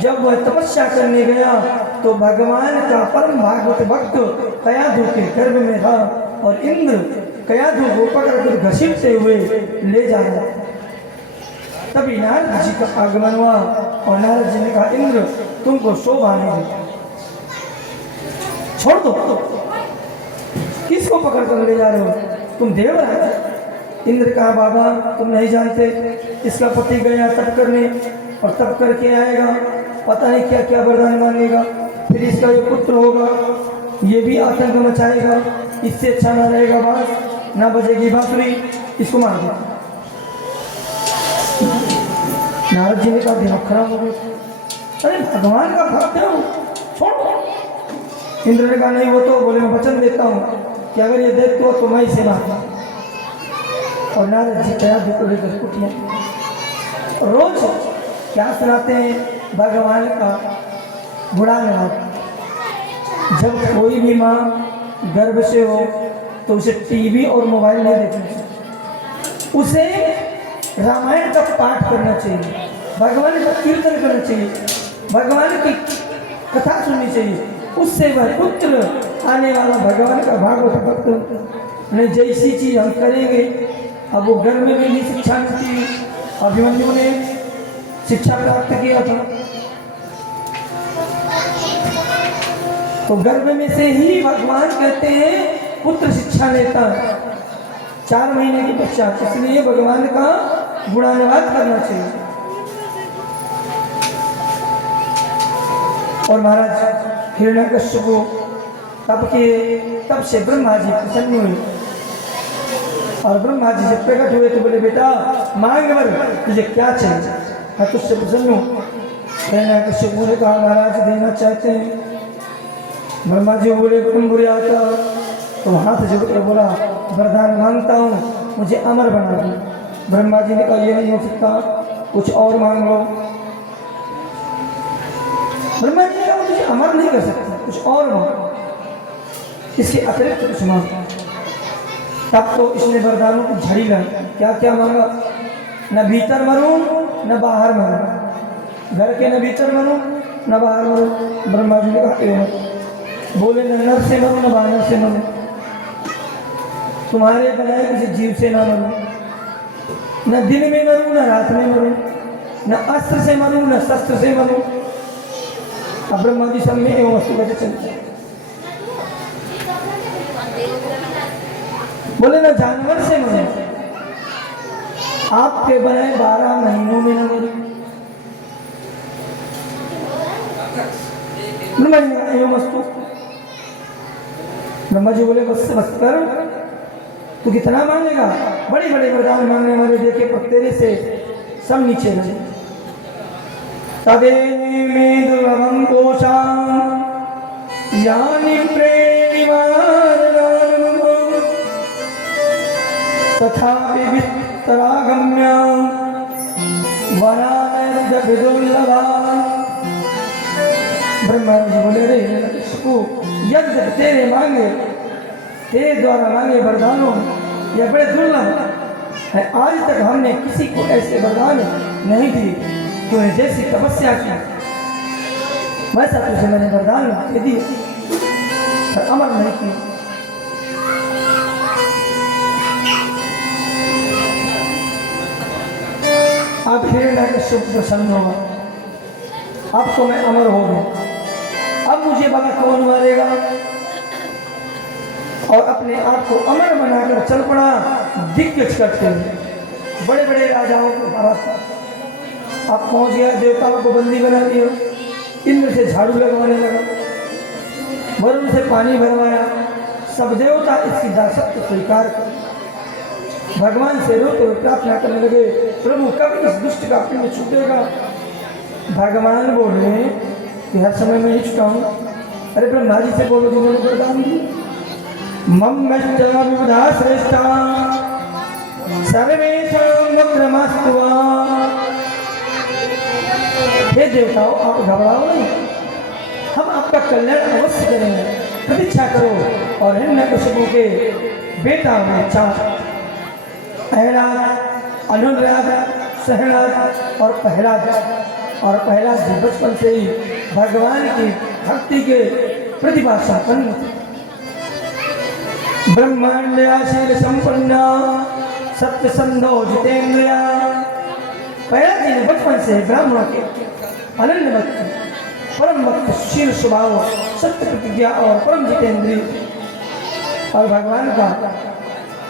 जब वह तपस्या करने गया तो भगवान का परम भागवत भक्त कयाधु के गर्भ में था और इंद्र कयाधु को पकड़कर घसीटते हुए ले जा रहा तभी नारद जी का आगमन हुआ और नारद जी ने कहा इंद्र तुमको शोभा नहीं छोड़ दो किसको पकड़ कर ले जा रहे हो तुम देवराज इंद्र कहा बाबा तुम नहीं जानते इसका पति गया तप करने और तप करके आएगा पता नहीं क्या क्या वरदान मांगेगा फिर इसका जो पुत्र होगा ये भी आतंक मचाएगा इससे अच्छा ना रहेगा बात ना बजेगी बांसुरी इसको मार दो नारद जी ने कहा दिमाग खराब हो गया अरे भगवान का भक्त है छोड़ इंद्र ने कहा नहीं वो तो बोले मैं वचन देता हूँ कि अगर ये देखते हो तो मैं इसे मारूंगा और नारद जी कयाधु को लेकर कुटिया रोज क्या सुनाते हैं भगवान का गुणानुवाद जब कोई भी माँ गर्भ से हो तो उसे टीवी और मोबाइल नहीं देखना चाहिए उसे रामायण का पाठ करना चाहिए भगवान का कीर्तन करना चाहिए भगवान की कथा सुननी चाहिए उससे वह पुत्र आने वाला भगवान का भागवत भक्त ने जैसी चीज हम करेंगे अब वो गर्भ में भी शिक्षा मिलती अभिमन्यु ने शिक्षा प्राप्त किया था तो गर्भ में से ही भगवान कहते हैं पुत्र शिक्षा लेता है 4 महीने के बच्चा इसलिए भगवान का गुणानुवाद करना चाहिए और महाराज हिरण्यकश्यप को तब से ब्रह्मा जी प्रसन्न हुए और ब्रह्मा जी से प्रकट हुए तो बोले बेटा मांग वर तुझे क्या चाहिए मैं तुझसे प्रसन्न हूँ हिरण्यकश्यप ने कहा महाराज देना चाहते हैं ब्रह्मा जी बोले तुम बुरे आता तो हाथ जोड़कर बोला वरदान मांगता हूँ मुझे अमर बना दो ब्रह्मा जी ने कहा ये नहीं हो सकता कुछ और मांग लो ब्रह्मा जी ने कहा तुझे अमर नहीं कर सकता कुछ और मांग इसके अतिरिक्त कुछ मांग तब तो इसने वरदानों को झड़ी ला क्या क्या मांगा न भीतर मरूं न बाहर मरूं घर के न भीतर मरूं न बाहर मरूं ब्रह्मा जी ने कहा बोले न नर से मरूं न बानर से मरूं, तुम्हारे बनाए किसी जीव से ना मरूं, न दिन में मरूं न रात में मरूं, न अस्त्र से मरूं न शस्त्र से मरूं। अब ब्रह्मा जी सब में एवं वस्तु कैसे चलते हैं। बोले न जानवर से मरूं, आपके बनाए 12 महीनों में न मरूं। ब्रह्मा जी एवं वस्तु, ब्रह्मा जी बोले बस बस कर, तू कितना मांगेगा? बड़े बड़े वरदान मांगने वाले देखे पर तेरे से सब नीचे रहे। तदे में दुर्लभम कोशां यानि प्रेणिवारणान् तथा विवितरागम्य वरानर्द विदुर्लभा। ब्रह्मा जी बोले रे इसको यज्ञ तेरे मांगे, तेरे द्वारा मांगे वरदानों यह बड़े दुर्लभ है। आज तक हमने किसी को ऐसे वरदान नहीं दिए। तूने जैसी तपस्या की वैसा तुझे मैंने वरदान दे दिए, पर अमर नहीं किया। अब हिरण्यकश्यप प्रसन्न होगा, अब तो मैं अमर हो गया, अब मुझे बता कौन मारेगा। और अपने आप को अमर बनाकर चल पड़ा दिग्गज करते हुए बड़े बड़े राजाओं को हरा। अब पहुंच गया, देवताओं को बंदी बना दिया, इंद्र से झाड़ू लगवाने लगा, वरुण से पानी भरवाया। सब देवता इसकी दासत्व स्वीकार कर भगवान से रोते हुए प्रार्थना करने लगे, प्रभु कब इस दुष्ट का पिंड छूटेगा। भगवान बोले कि हर समय मैं ही छुटाऊं। अरे ब्रह्मा जी से बोलो, जिन्होंने वरदान दिया मम विविधा श्रेष्ठा सर्वेषां वक्रमास्तुवा। हे देवताओं, आप घबराओ नहीं, हम आपका कल्याण अवश्य करेंगे, प्रतीक्षा करो। और हिरण्यकशिपु के बेटा में 4 प्रहलाद, अनुराग, सहनाद और प्रहलाद। और प्रहलाद जी बचपन से ही भगवान की भक्ति के प्रतिभा संपन्न थे। ब्रह्मांडयाशील संपन्ना सत्यसंधो जितेंद्रिया। प्रहलाद जी ने बचपन से ब्राह्मणों के अनन्य भक्ति, परम भक्तशील स्वभाव, सत्य प्रतिज्ञा और परम जितेंद्रिय और भगवान का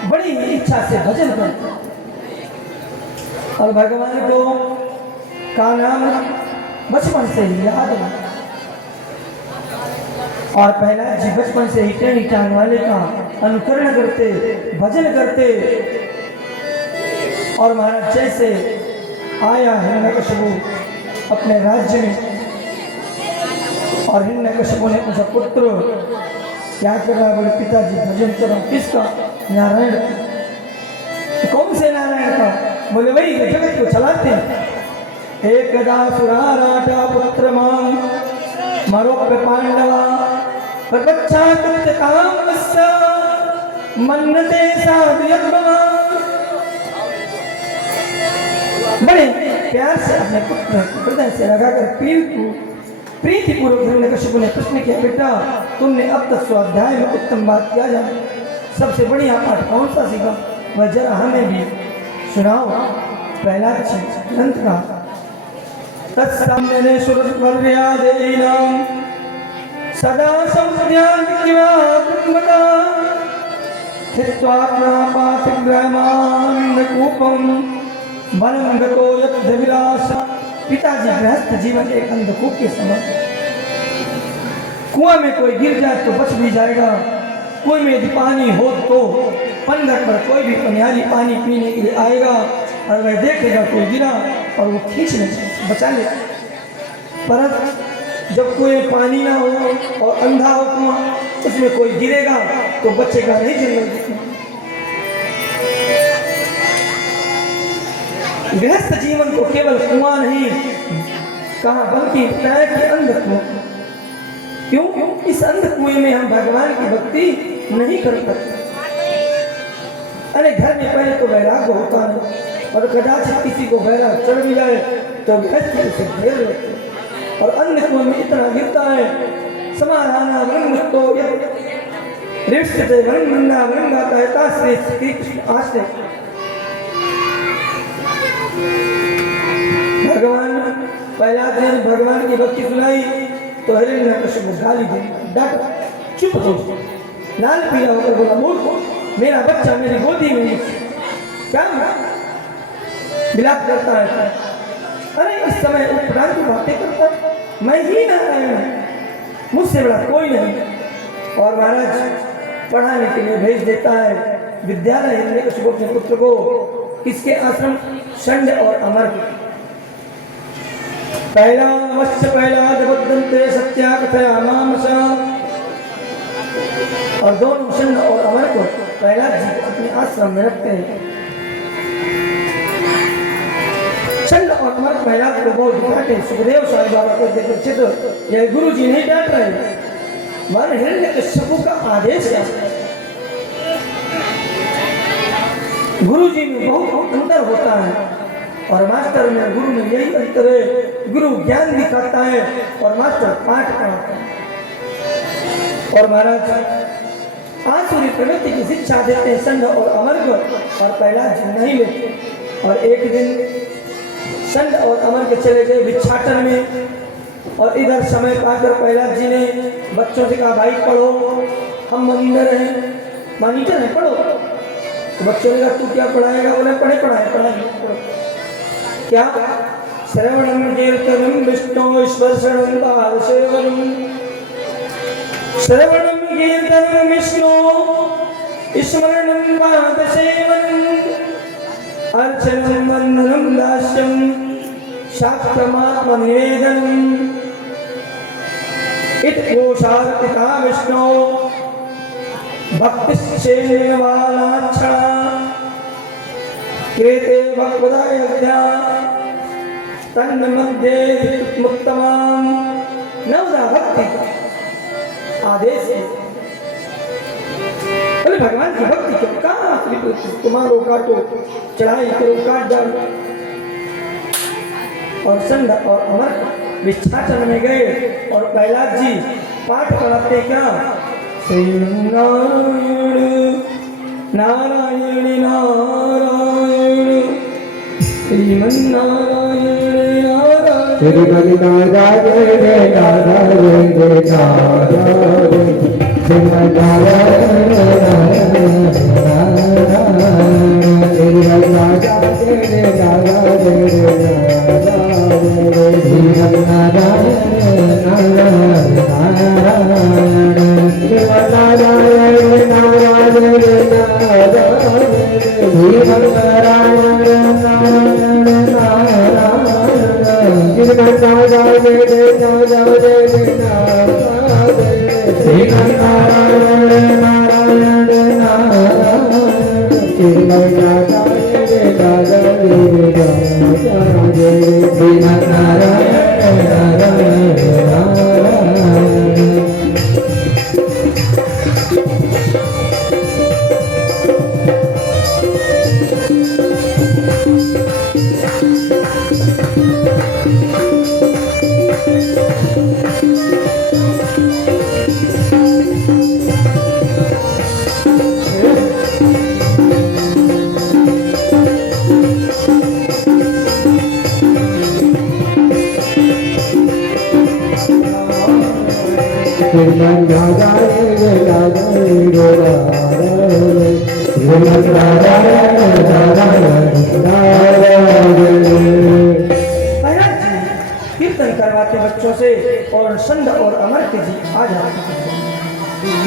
बड़ी इच्छा से भजन करते। और भगवान को का नाम बचपन से ही याद है। और प्रहलाद जी बचपन से ही टेढ़ी टांग वाले का अनुकरण करते, भजन करते। और महाराज जैसे आया हिरण्यकशिपु अपने राज्य में, और हिरण्यकशिपु ने पूछा पुत्र क्या कर रहा है? बोले पिताजी भजन कर रहा हूं। किसका? नारायण। कौन से नारायण का? बोले भाई जगत को चलाते हैं। एकदा सुराराटा पुत्र मां मरोप्य पांडवा प्रगच्छाकृत्य कामस्य मन्नते साधयद्भवा। बड़े प्यार से अपने पुत्र हृदय से लगाकर प्रीतिपूर्वक हिरण्यकशिपु ने प्रश्न किया, बेटा तुमने अब तक स्वाध्याय में उत्तम बात किया जाए, सबसे बढ़िया पाठ कौन सा सीखा? वह जरा हमें भी सुनाओ। प्रहलाद जी ग्रंथ का तत्साम्यने सुरवर्यादेनां सदा संध्यान्तिकिवाकुम्भता स्थित्वात्मा पातिग्रामान्धकूपं वनं गतो यद्विलासा। पिताजी गृहस्थ जीवन एक अंधकूप के समान, कुआं में कोई गिर जाए तो बच भी जाएगा, कुएं में यदि पानी हो तो पंडक पर कोई भी पनियारी पानी पीने के लिए आएगा और वह देखेगा कोई गिरा और वो खींच ले बचा ले। पर जब कोई पानी ना हो और अंधा हो कुआं, उसमें कोई गिरेगा तो बचेगा नहीं जरूर। गृहस्थ जीवन को केवल कुआं नहीं कहा बल्कि प्राय के अंध कुआं। क्यों? इस अंध कुएं में हम भगवान की भक्ति नहीं कर सकते। अरे घर में पहले तो वैराग्य होता नहीं, और कदाचित किसी को वैराग्य चढ़ भी जाए तो गृहस्थ उसे घेर लेते, और अन्य कुएं में इतना गिरता है समाधाना वृंगमुक्तो ऋष्यते वृंगमन्ना वृंगाता यथा श्री कृष्ण आश्रय। भगवान प्रहलाद ने भगवान की भक्ति सुनाई तो हिरण्यकशिपु गाली दी, डांटा, चुप हो। लाल पीला होकर बोला, मूर्ख, मेरा बच्चा मेरी गोदी में क्या विलाप करता है? अरे इस समय उपरांत बातें करता है, मैं ही नारायण, मुझसे बड़ा कोई नहीं। और महाराज पढ़ाने के लिए भेज देता है विद्यालय हिरण्यकशिपु अपने पुत्र को। किसके आश्रम? षंड और अमर। पहला वश्य प्रहलाद बद्धन्ते सत्या कथया मामसा। और दोनों षंड और अमर को प्रहलाद जी अपने आश्रम में रखते हैं। षंड और अमर प्रहलाद को बहुत डांटे। सुखदेव साईं बाबा को देखकर चित, यह गुरु जी नहीं डांट रहे, मान हिरण्यकशिपु का आदेश है। गुरु जी में बहुत अंतर होता है और मास्टर में गुरु में यही अंतर है। गुरु ज्ञान दिखाता है और मास्टर पाठ पढ़ाता है। और महाराज आसुरी प्रवृत्ति की शिक्षा देते हैं षंड और अमर को, और प्रहलाद जी नहीं लेते। और एक दिन षंड और अमर के चले गए भिक्षाटन में, और इधर समय पाकर प्रहलाद जी ने बच्चों से कहा, भाई पढ़ो, हम मॉनिटर हैं, मॉनिटर हैं, पढ़ो। तो बच्चों ने कहा, तू क्या पढ़ाएगा? बोले पढ़े पढ़ो। क्या? श्रवणं कीर्तनं विष्णु स्पर्शनं पादसेवनं। श्रवणं कीर्तनं विष्णु स्मरणं पादसेवनं। अर्चनं वन्दनं दास्यं शाक्तमात्मनिवेदनम्। इत्योषार्पिता विष्णु भक्तिश्चेन्वालाच्छा क्रेते भगवदायोध्या तन्मध्ये मुक्तमाम। नवदा भक्ति का आदेश है। बोले भगवान की भक्ति क्यों? कहाँ तुम्हारो काटो, चढ़ाई करो, काट डालो। और षंड और अमर भिक्षाटन में गए और प्रहलाद जी पाठ पढ़ाते क्या? श्रीनारायण नारायण नारायण श्रीमन्नारायण नारायण। श्री नारायण नारायण नारायण श्रीमन्नारायण नारायण कीर्तन करवाते बच्चों से और षंड और अमर के जी आ जाते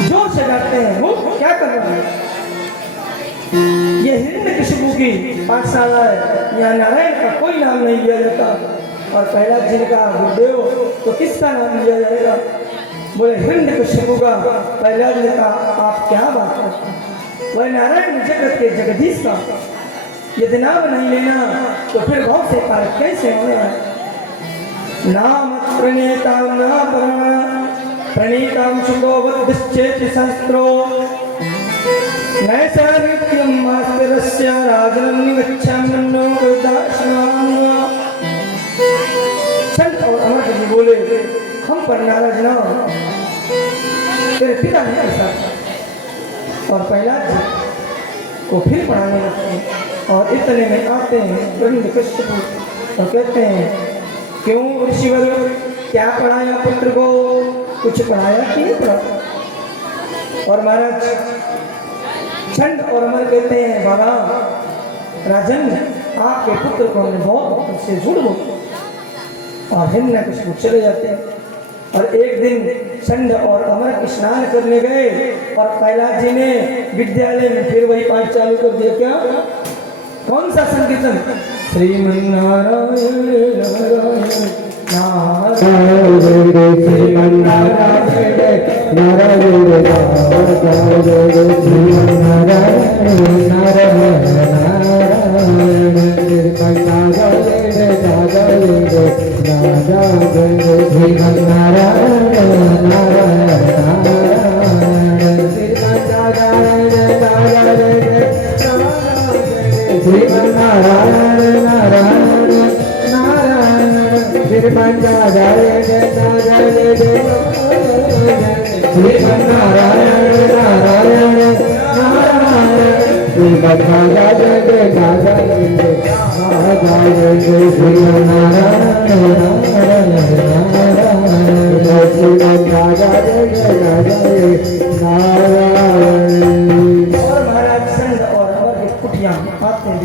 जोर से गाते हैं। वो क्या कर रहे हैं? ये हिरण्यकशिपु की पाठशाला है, यहाँ नारायण का कोई नाम नहीं लिया जाता। और प्रहलाद जी ने कहा, गुरुदेव तो किसका नाम लिया जाएगा? बोले हिरण्यकशिपु का। प्रहलाद ने कहा, आप क्या बात करते हैं? वह नारायण जगत के जगदीश का यदि नाम नहीं लेना तो फिर बहुत से कार्य कैसे होना है? नाम प्रणेता न प्रणीतां शुभोवद्दिश्चेति सहस्रो नैसा नित्यं मास्तिरस्य राजनं निगच्छाम्यो वृद्धाश्रमं। संत और अमर जी बोले, हम पर नाराज न, तेरे पिता ने ऐसा कहा। और प्रहलाद जी को फिर पढ़ाने लगते हैं और इतने में आते हैं हिरण्यकश्यप और कहते हैं क्यों ऋषिवर क्या पढ़ाया पुत्र को, कुछ पढ़ाया कि नहीं पढ़ाया। और महाराज छंद और अमर कहते हैं बाबा राजन आपके पुत्र को हमने बहुत से झूठ बोला। और हिरण्यकश्यप चले जाते हैं। और एक दिन चंड और अमर स्नान करने गए और प्रहलाद जी ने विद्यालय में फिर वही पाठ चालू कर दिया। क्या कौन सा संकीर्तन, श्रीमन्नारायण नारायण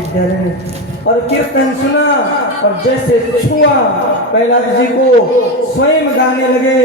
विद्यालय में और कीर्तन सुना और जैसे छुआ प्रहलाद जी को स्वयं गाने लगे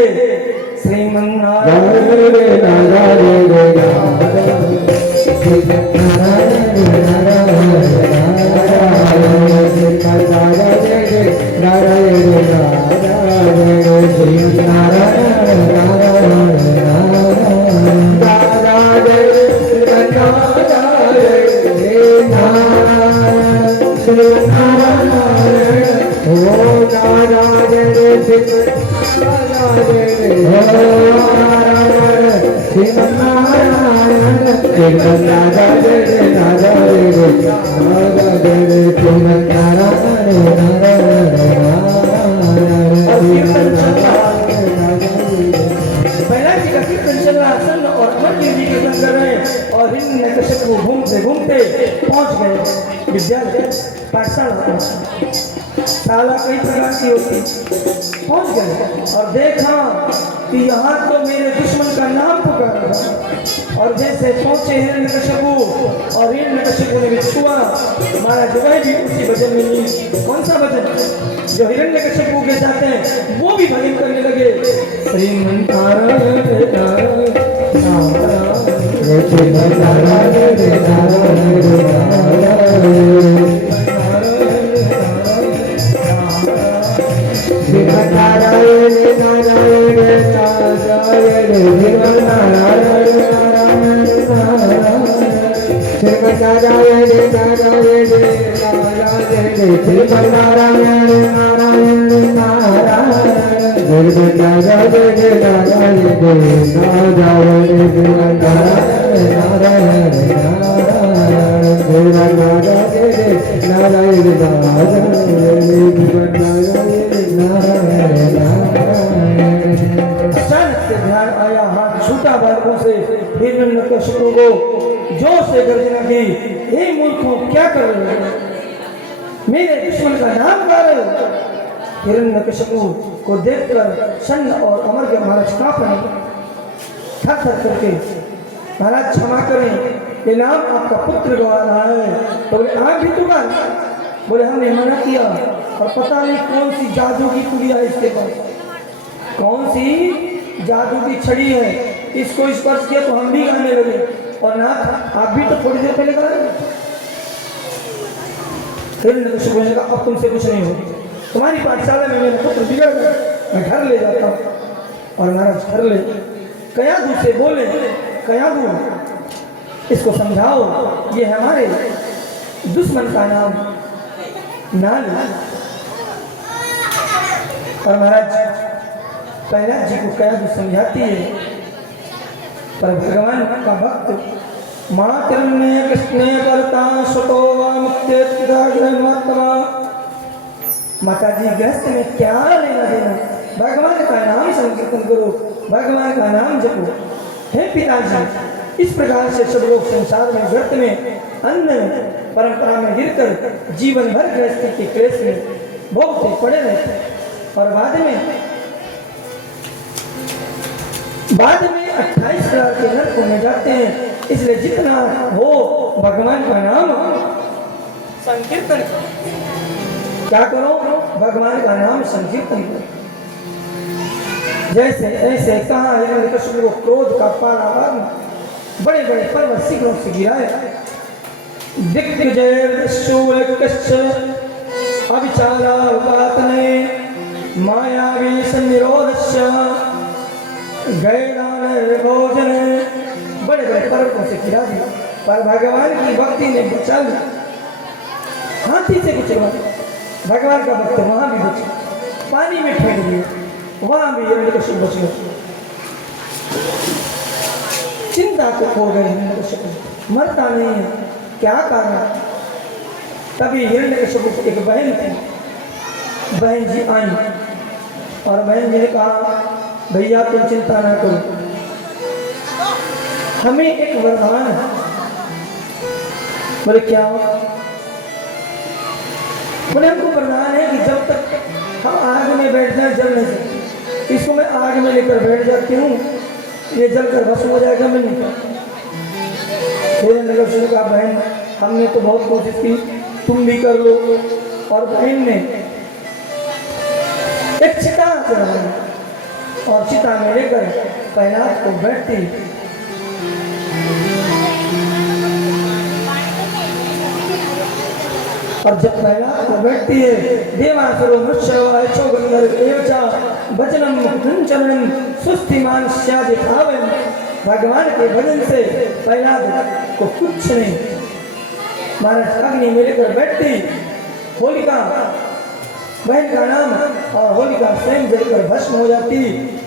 साला कई प्रकार की होती। पहुंच गए और देखा कि यहाँ तो मेरे दुश्मन का नाम पुकारा और जैसे पहुंचे हिरण्यकश्यप और हिरण्यकश्यप ने भी छुआ महाराज वह भी उसी भजन में नहीं। कौन सा भजन जो हिरण्यकश्यप के जाते हैं वो भी भजन करने लगे जोर से गर्जना की, हे मूर्खों क्या कर रहे हो, मेरे दुश्मन का नाम गा रहे हो। हिरण्यकश्यप को देखकर षण्ड और अमर के महाराज कांप रहे थर थर करके। महाराज क्षमा करें, ये नाम आपका पुत्र गा रहा है। तो बोले आप भी तो गा, बोले हमने मना किया और पता नहीं कौन सी जादू की पुड़िया है इसके पास, कौन सी जादू की छड़ी है, इसको स्पर्श किया तो हम भी गाने लगे। और ना आप भी तो थोड़ी देर पहले गा रहे। हिरण्यकश्यप ने कहा अब तुमसे कुछ नहीं हो, तुम्हारी पाठशाला में मेरा पुत्र बिगड़ गया, मैं घर ले जाता हूँ। और महाराज घर ले कयाधु से बोले, कयाधु इसको समझाओ ये हमारे दुश्मन का नाम नाल। और महाराज प्रहलाद जी को कयाधु समझाती है, पर भगवान का भक्त मातृन्य कृष्ण करता सुतो माता जी गृहस्थ में क्या लेना देना, भगवान का नाम संकीर्तन करो, भगवान का नाम जपो। हे पिताजी, इस प्रकार से सब लोग संसार में व्यर्थ में अन्न परंपरा में गिरकर जीवन भर गृहस्थी के क्लेश में भोगते पड़े रहते हैं और बाद में 28 प्रकार के नरक होने जाते हैं। इसलिए जितना हो भगवान का नाम संकीर्तन क्या करो, भगवान का नाम संकीर्तन करो। जैसे ऐसे कहा हिरण्यकश्यप को क्रोध का पारावार बड़े बड़े पर्वत शिखरों से गिराया। दिग्विजय शूलकश्च अविचारावपातने मायावी संनिरोधश्च गैरानर्भोजन, बड़े बड़े पर्वतों से गिरा दिया पर भगवान की भक्ति ने बचा लिया। हाथी से कुछ भगवान का भक्त वहां भी बचा, पानी में फेंक दिया वहां भी हिरण्यकश्यप बच गए। चिंता को खो गए हिरण्यकश्यप, मरता नहीं है, क्या कारण? तभी हिरण्यकश्यप की एक बहन थी, बहन जी आई और बहन जी ने कहा भैया तुम चिंता ना करो, हमें एक वरदान है। बोले क्या? बोले हमको वरदान है कि जब तक हम आग में बैठ जाए जल नहीं सकते, इसको मैं आग में लेकर बैठ जाती हूँ, ये जलकर भस्म हो जाएगा, मैं नहीं करता। फिर कहा बहन हमने तो बहुत कोशिश की, तुम भी कर लो। और बहन ने एक चिता चढ़ाई और चिता में लेकर कैलाश को बैठती और जब कैलाश को बैठती है देवासुरो मृष्यवा यक्षोगंधर्व एवचा भजनम चरणम सुस्तिमान स्यादिभावं, भगवान के भजन से कैलाश को कुछ नहीं। महाराज अग्नि में लेकर बैठती होलिका बहन का नाम और होलिका स्वयं जलकर भस्म हो जाती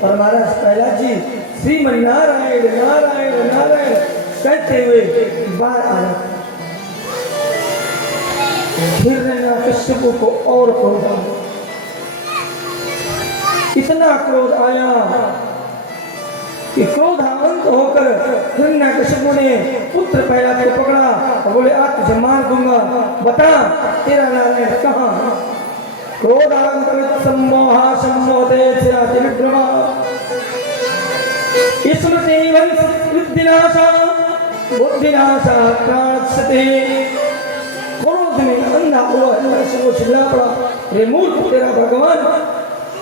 और महाराज कैलाश जी श्रीमन नारायण नारायण नारायण कहते हुए बाहर आ जाते। हिरण्यकश्यप को और क्रोध आया, इतना क्रोध आया कि क्रोधावंत होकर हिरण्यकश्यप ने पुत्र प्रहलाद को पकड़ा और बोले आज तुझे मार दूंगा, बता तेरा नारायण कहाँ? क्रोधांत सम्मोहा सम्मोदे विभ्रमा स्मृति वृद्धिनाशा बुद्धिनाशा प्राणस्ते। क्रोध में अंधा हुआ हिरण्यकश्यप चिल्ला पड़ा, रे मूर्ख तेरा भगवान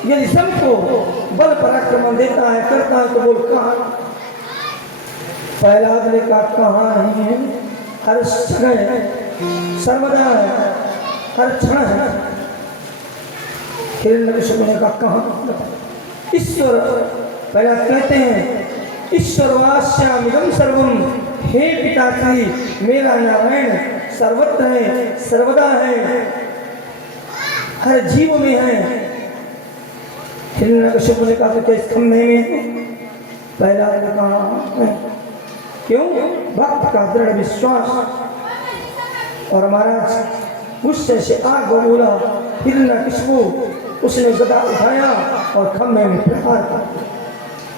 यदि सबको बल पराक्रम देता है करता है तो बोल कहाँ? प्रहलाद ने कहा कहाँ नहीं है, हर समय सर्वदा है, हर क्षण है। हिरण्यकश्यप ने कहा कहाँ? ईश्वर प्रहलाद कहते हैं ईश्वरवास्यामिदं सर्वम, हे पिताश्री मेरा नारायण सर्वत्र है, सर्वदा है, हर जीव में है। हिरण्यकश्यप ने कहा तो क्या इस खम्भे में? प्रहलाद ने कहा क्यों? भक्त का दृढ़ विश्वास। और महाराज गुस्से से आग बोला हिरण्यकश्यप, उसने गदा उठाया और खम्भे में प्रहार किया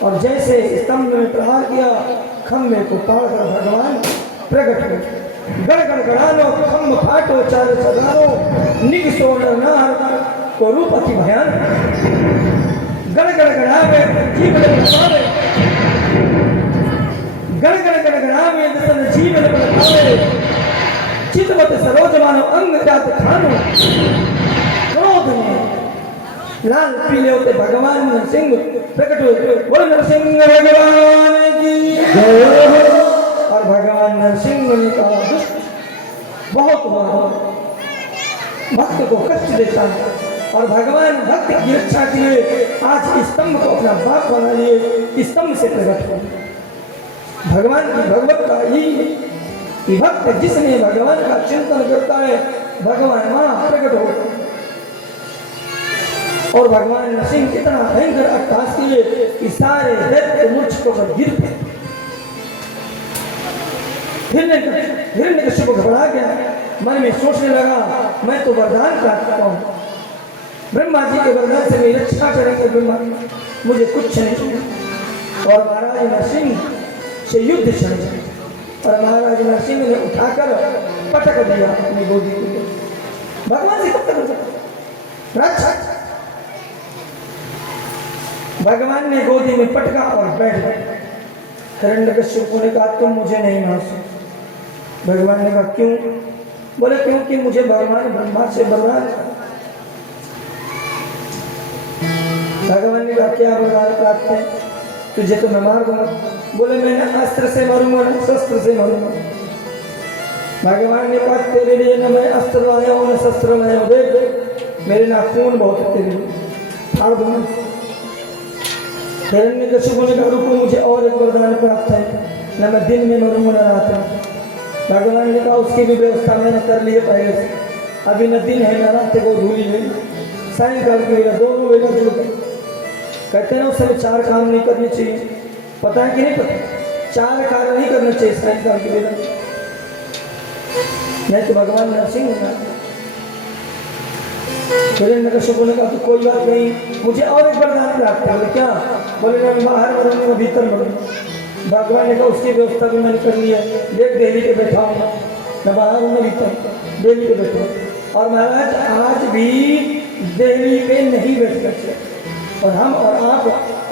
और जैसे स्तंभ में प्रहार किया खम्भे को पाड़कर भगवान प्रकट हुए। गड़गड़ गड़ानो खम्भ फाटो चार सदारो निगसो नरनार को रूप अति भयानक। गड़गड़ गड़ावे जीवन बतावे, गड़गड़ गड़गड़ावे दसन जीवन बतावे, चितवत सरोज मानो अंग जात खानो। क्रोध में लाल पीले होते भगवान नरसिंह प्रकट हुए, बोल नरसिंह भगवान की जय। और भगवान नरसिंह ने कहा दुष्ट बहुत हुआ, भक्त को कष्ट देता है और भगवान भक्त की रक्षा के लिए आज स्तंभ को अपना बाप बना लिए स्तंभ से प्रकट हो। भगवान की भगवत का ही भक्त जिसने भगवान का चिंतन करता है भगवान वहां प्रकट हो। और भगवान नरसिंह कितना भयंकर अट्टहास किए कि सारे दैत्य मूर्छितों पर गिर पड़े। हिरण्यकश्यप घबरा गया, मन में सोचने लगा मैं तो वरदान प्राप्त हूँ, ब्रह्मा जी के वरदान से मेरी रक्षा करेंगे ब्रह्मा, मुझे कुछ नहीं। और महाराज नरसिंह से युद्ध छिड़ गया और महाराज नरसिंह ने उठाकर पटक दिया अपनी गोदी को। भगवान से कब तक भगवान ने गोदी में पटका और बैठ गए। हिरण्यकश्यप ने कहा तुम मुझे नहीं मार सकते। भगवान ने कहा क्यों? बोले क्योंकि मुझे भगवान ब्रह्मा से वरदान। भगवान ने कहा क्या वरदान प्राप्त है? तुझे तो मैं मार दूंगा। बोले मैं न अस्त्र से मारूंगा न शस्त्र से मारूंगा। भगवान ने कहा तेरे लिए न मैं अस्त्र लाया हूं न शस्त्र लाया हूं, देख मेरे नाखून बहुत है तेरे लिए, फाड़ दूंगा। हिरण्यकश्यप ने कहा रुको मुझे और एक वरदान प्राप्त है, न मैं दिन में मरूंगा न रात में। भगवान ने कहा उसकी भी व्यवस्था मैंने कर ली है पहले से, अभी न दिन है न रात को धूली है, सायंकाल की वेला दोनों वेला जुड़ गए। कहते हैं ना उस समय 4 काम नहीं करने चाहिए, पता है कि नहीं पता? 4 कार्य नहीं करने चाहिए सायंकाल की वेला, नहीं तो भगवान नरसिंह ने कहा। हिरण्यकश्यप ने कहा तो कोई बात नहीं, मुझे और एक वरदान प्राप्त है। बोले क्या? बोले मैं बाहर मरूंगा मैं भीतर मरूंगा। भगवान ने कहा उसकी व्यवस्था भी मैंने कर ली है, देख दिल्ली पे बैठा हूँ मैं बाहर हूँ मैं भीतर दिल्ली पे बैठा हूँ। और महाराज आज भी दिल्ली पे नहीं बैठ सकते, और हम और आप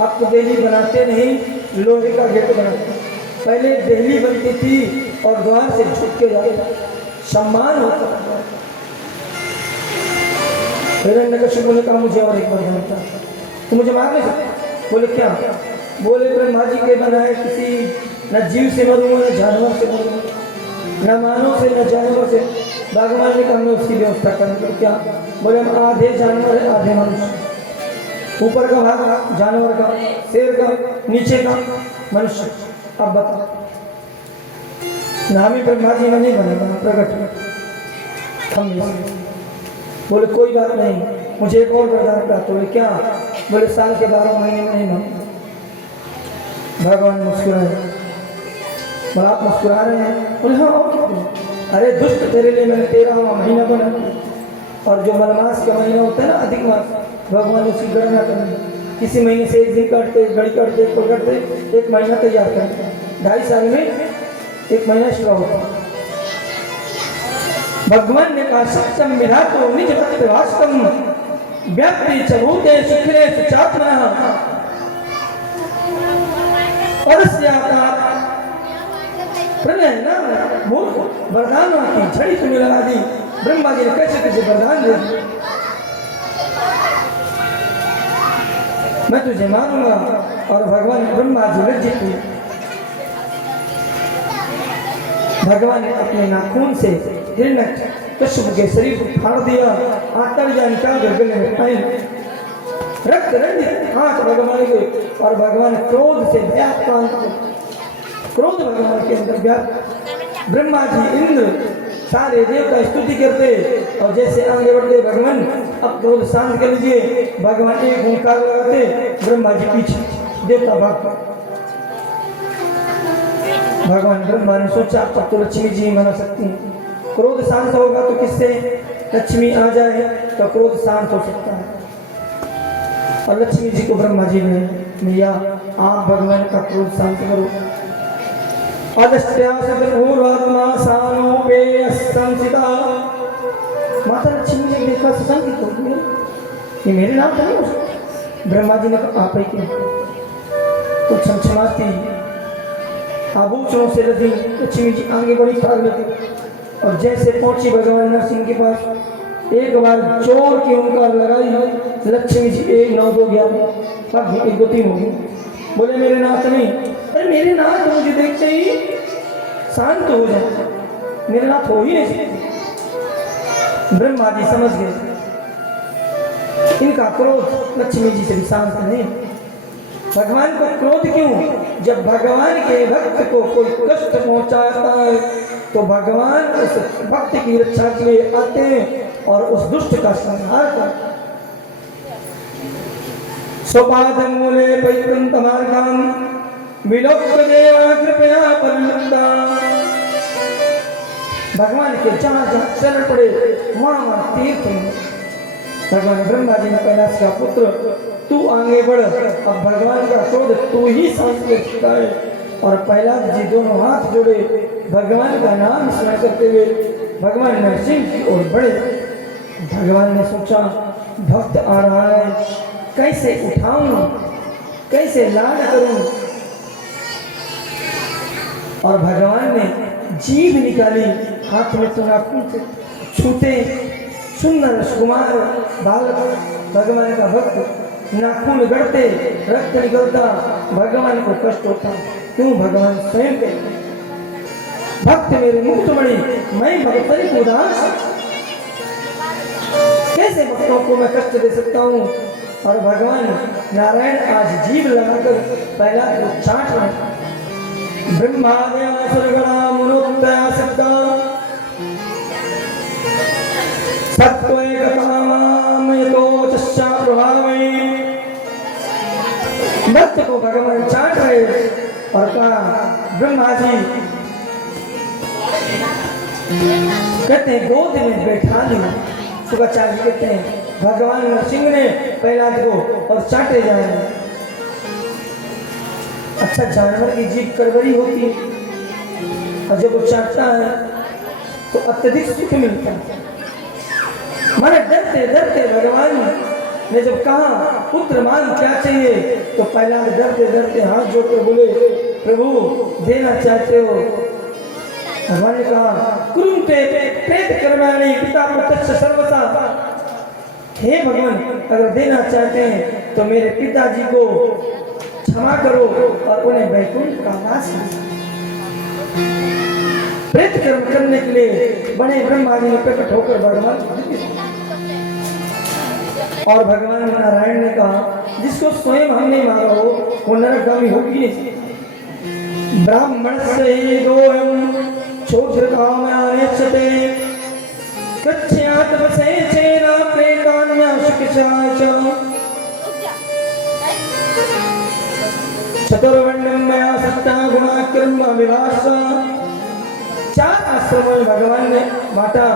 अब तो दिल्ली बनाते नहीं, लोहे का गेट बनाते। पहले दिल्ली बनती थी और द्वार से झुक के जाते, सम्मान होता था। हिरण्यकश्यप ने कहा मुझे और एक वरदान था, तो मुझे मार नहीं सकते। बोले क्या? बोले ब्रह्मा जी के बनाए किसी न जीव से मरूंगा न जानवर से मरूंगा, न मानव से न जानवर से। भगवान ने कहा मैं उसकी व्यवस्था करूँगा। क्या? बोले हम आधे जानवर है आधे मनुष्य, ऊपर का भाग जानवर का, शेर का, नीचे का मनुष्य। अब बताओ नामी ब्रह्मा जी में नहीं बनेगा प्रकट में हम। बोले कोई बात नहीं, मुझे एक और वरदान प्राप्त। बोले क्या? बोले साल के 12 महीने में नहीं मांगूंगा। भगवान मुस्कुराए। बोले आप मुस्कुरा रहे हैं? बोले हाँ और क्या? अरे दुष्ट तेरे लिए मैंने 13वां महीना बना, और जो मलमास का महीना होता है ना अधिक मास, भगवान ने उसकी गणना करनी। किसी महीने से 1 दिन काटते, 1 घड़ी काटते, 1 पल काटते, 1 महीना तैयार करते, 2.5 साल में 1 महीना शुरू होता। भगवान ने कहा सत्यम विधा तो निज भक्त वास्तव व्याप्ति चभूते सुखिले सुचात्मनः परस्याता प्रलय ना मूर्ख वरदानों की छड़ी तुम्हें लगा दी। ब्रह्मा जी ने कैसे कैसे वरदान दे दी, मैं तुझे मारूंगा। और भगवान ब्रह्मा जी लज्जित हुए। भगवान ने अपने नाखून से हिरण्यकश्यप के शरीर को फाड़ दिया, आंतरिया निकाल कर गले में पाए, रक्त रंजित हाथ भगवान के। और भगवान क्रोध से व्याप्त, क्रोध भगवान के अंदर व्याप्त। ब्रह्मा जी इंद्र सारे देवता स्तुति करते, और जैसे आगे बढ़ते भगवान अब क्रोध शांत कर लीजिए, भगवान एक ओंकार लगाते, ब्रह्मा जी पीछे, देवता भागते। भगवान ब्रह्मा ने सोचा अब तो लक्ष्मी जी मना सकती हैं, क्रोध शांत होगा तो किससे लक्ष्मी आ जाए तो क्रोध शांत हो सकता है। और लक्ष्मी जी को ब्रह्मा जी ने मैया आप भगवान का क्रोध शांत करो। माता लक्ष्मी ने देखा संकित हो गई, ये मेरे नाम तो नहीं हो सकता। ब्रह्मा जी ने कहा आप ही के तो छमछमाती आभूषणों से लदी लक्ष्मी जी आगे बढ़ी भाग लगी, और जैसे पहुंची भगवान नरसिंह के पास, एक बार जोर की ओंकार लगाई, लक्ष्मी जी 1 9 2 11 1 2 3 हो गई। बोले मेरे नाथ नहीं, अरे मेरे नाथ मुझे देखते ही शांत हो जाए, मेरे नाथ हो ही नहीं सकते। ब्रह्मा जी समझ गए इनका क्रोध लक्ष्मी जी से भी शांत नहीं। भगवान को क्रोध क्यों? जब भगवान के भक्त को कोई कष्ट पहुंचाता है तो भगवान उस भक्त की रक्षा के लिए आते हैं और उस दुष्ट का संहार करते हैं। स्वपादं मूले पैकुंठमार्गां विलोक्य देवा कृपया परमंदा। भगवान के जहाँ जहाँ चरण पड़े वहाँ वहाँ तीर्थ में भगवान ब्रह्मा जी ने कैलाश का पुत्र तू आगे बढ़, अब भगवान का क्रोध तू ही शांत कर सकता है। और प्रहलाद जी दोनों हाथ जोड़े भगवान का नाम स्मरण करते हुए भगवान नरसिंह की ओर बढ़े। भगवान ने सोचा भक्त आ रहा है, कैसे उठाऊं, कैसे लाड करूं। और भगवान ने जीभ निकाली, हाथ में तो नाखून से छूते सुंदर सुकुमार बालक भगवान का भक्त, नाखून गढ़ते रक्त निकलता, भगवान को कष्ट होता। क्यों? भगवान स्वयं के भक्त मेरे मुक्तमणि, मैं भक्त उदास, कैसे भक्तों को मैं कष्ट दे सकता हूँ। और भगवान नारायण आज जीभ लगाकर पहला को चाट रहे। ब्रह्मादया सुरगणा मुनोत्तया सिद्धा सत्वैकतामामयतो चस्या प्रभावे। भक्त को भगवान चाट रहे और कहा ब्रह्मा जी कहते हैं गोद में बैठा लिया। शुक्राचार्य कहते हैं भगवान नरसिंह ने प्रहलाद को और चाटे जाए। अच्छा, जानवर की जीभ कड़वड़ी होती और जब वो चाटता है तो अत्यधिक सुख मिलता है। माने डरते डरते भगवान ने जब कहा पुत्र मांग क्या चाहिए, तो प्रहलाद डरते डरते हाथ जोड़कर बोले प्रभु देना चाहते हो। भगवान ने कहा कुरुते प्रेत कर्माणि पिता पुत्र सर्वसा। हे भगवान, अगर देना चाहते हैं तो मेरे पिताजी को क्षमा करो और उन्हें वैकुंठ का वास दो। प्रेत कर्म करने के लिए बड़े ब्रह्मा जी ने प्रकट होकर भगवान और भगवान नारायण ने कहा जिसको स्वयं हमने मारा हो वो नरकगामी होगी नहीं। ब्राह्मण से गोयम छोद्रकामयानेच्छते कच्छयात वसे चेना प्रेतान्या शिक्षाच चतुर्वर्ण्यम मया सत्ता गुणाक्रम विलास। 4 आश्रमों में भगवान ने बांटा,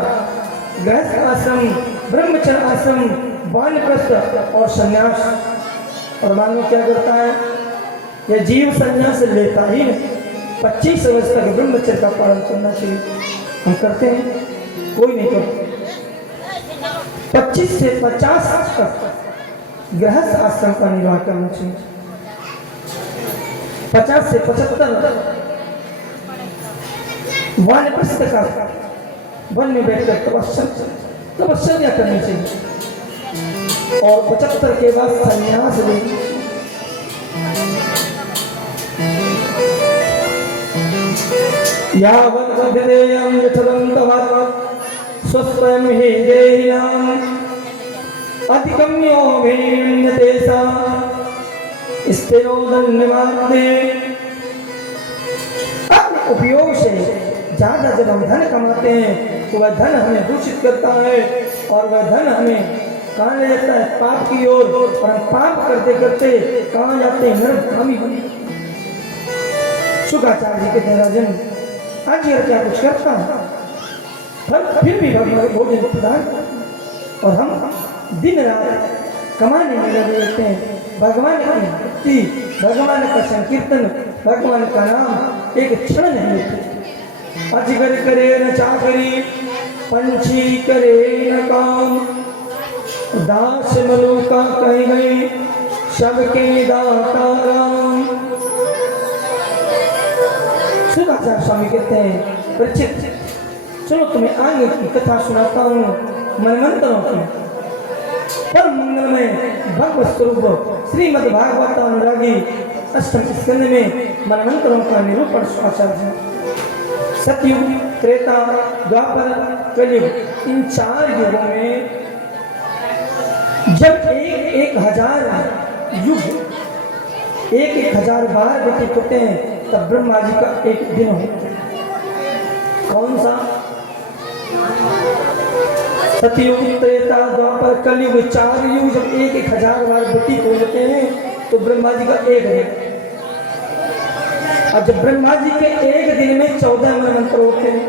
गृहस्थ आश्रम, ब्रह्मचर्य आश्रम, वानप्रस्थ और संन्यास। और मानो क्या करता है, यह जीव संन्यास लेता ही नहीं। 25 वर्ष तक ब्रह्मचर्य का पालन करना चाहिए। हम करते हैं? कोई नहीं करता। 25 से 50 तक गृहस्थ आश्रम का निर्वाह करना चाहिए। 50 से 75 वानप्रस्थ का वन में बैठकर तपस्या करनी चाहिए। और 75 के बाद संन्यास ले। यावद्वदेयं यथदन्तवत् स्वस्वयं हि देहिनाम् अधिगम्यो भिन्यते सा स्थिरो धन्यवादे। अपने उपयोग से ज्यादा जब हम धन कमाते हैं तो वह धन हमें दूषित करता है और वह धन हमें कहाँ ले जाता है? पाप की ओर। और हम पाप करते करते कहाँ जाते हैं? नरकगामी बने। शुक्राचार्य जी कहते हैं राजन आज ये क्या कुछ करता है, फिर भी भगवान भोजन प्रदान और हम दिन रात कमाने में लगे रहते हैं। भगवान की भक्ति, भगवान का संकीर्तन, भगवान का नाम एक क्षण नहीं लेते। अजगर करे न चाकरी, पंछी करे न काम, दास मलुका कह गई सबके दाता राम। शुक्राचार्य स्वामी कहते हैं परीक्षित चलो तुम्हें आगे की कथा सुनाता हूँ मनमंत्रों की। परम मंगलमय भगवत स्वरूप श्रीमद् भागवत अनुरागी अष्टम स्कंद में मनमंत्रों का निरूपण शुक्राचार्य। सतयुग, त्रेता, द्वापर, कलयुग, इन 4 युगों में जब 1000 युग 1000 बार व्यतीत होते हैं तब ब्रह्मा जी का एक दिन होता है। कौन सा? सतयुग, त्रेता, द्वापर, कलयुग, 4 युग जब 1000 बार व्यतीत हो जाते हैं तो ब्रह्मा जी का एक दिन। और जब ब्रह्मा जी के एक दिन में 14 मनमंत्र होते हैं,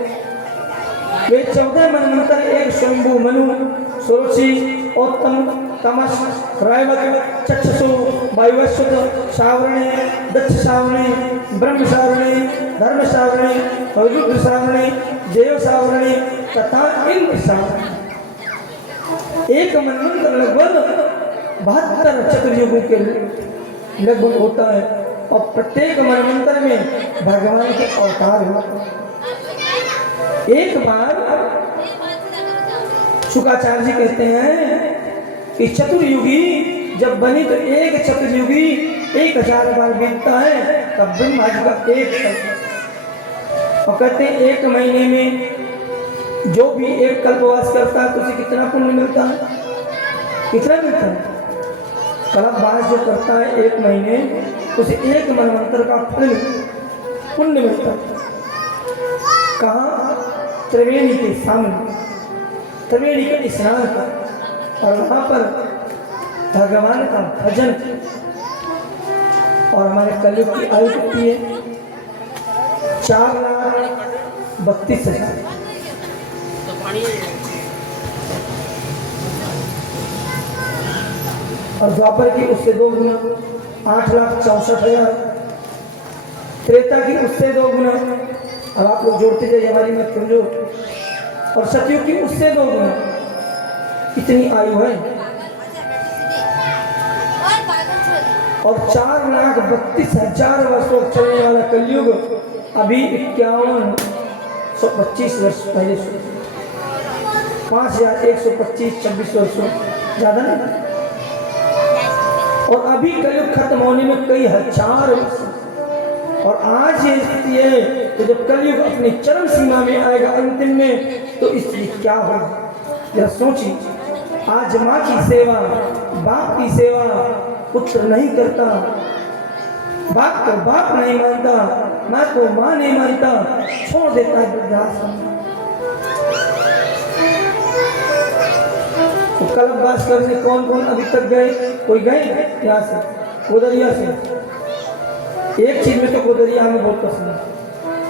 वे 14 मनमंत्र एक स्वयंभू, मनु, सुरुचि, उत्तम तमस रैवत चक्षुषु वायुवस्वत श्रावणे दक्ष श्रावणे ब्रह्म श्रावणे धर्म श्रावणे रुद्र श्रावणे देव श्रावणे तथा इंद्र श्रावणे। एक मनवंतर लगभग 72 चतुर्युगों के लगभग होता है और प्रत्येक मनवंतर में भगवान के अवतार होते हैं। एक बार शुक्राचार्य जी कहते हैं कि चतुर्युगी जब बनी तो एक चतुर्युगी 1000 बार बीतता है तब ब्रह्मा जी का एक कल्प। और कहते हैं एक महीने में जो भी एक कल्पवास करता है तो उसे कितना पुण्य मिलता है? कितना मिलता है? कल्पवास जो करता है एक महीने उसे एक मनवंतर का फल पुण्य मिलता है। कहाँ? त्रिवेणी के सामने, त्रिवेणी के स्नान का, और वहाँ पर भगवान का भजन। और हमारे कलयुग की आयु कितनी है? 4,32,000। और द्वापर की उससे 2 गुना 8,64,000। त्रेता की उससे 2 गुना, अब आप लोग जोड़ते जाइए, हमारी मत कमजोर। और सतयुग की उससे 2 गुना। इतनी आयु है। और 4,32,000 वर्षों चलने वाला कलयुग अभी 5125 वर्ष पहले से 5,125-26 वर्षों, ज्यादा नहीं। और अभी कलयुग खत्म होने में कई हजार वर्ष। और आज ये स्थिति है तो जब कलयुग अपनी चरम सीमा में आएगा अंतिम में तो इसलिए क्या होगा जरा सोचिए। आज माँ की सेवा, बाप की सेवा पुत्र नहीं करता, बाप को बाप नहीं मानता, माँ को माँ नहीं मानता, छोड़ देता है वृद्धाश्रम। तो कल्पवास करने कौन कौन अभी तक गए? कोई गए यहाँ से, गोदरिया से? एक चीज में तो गोदरिया हमें बहुत पसंद है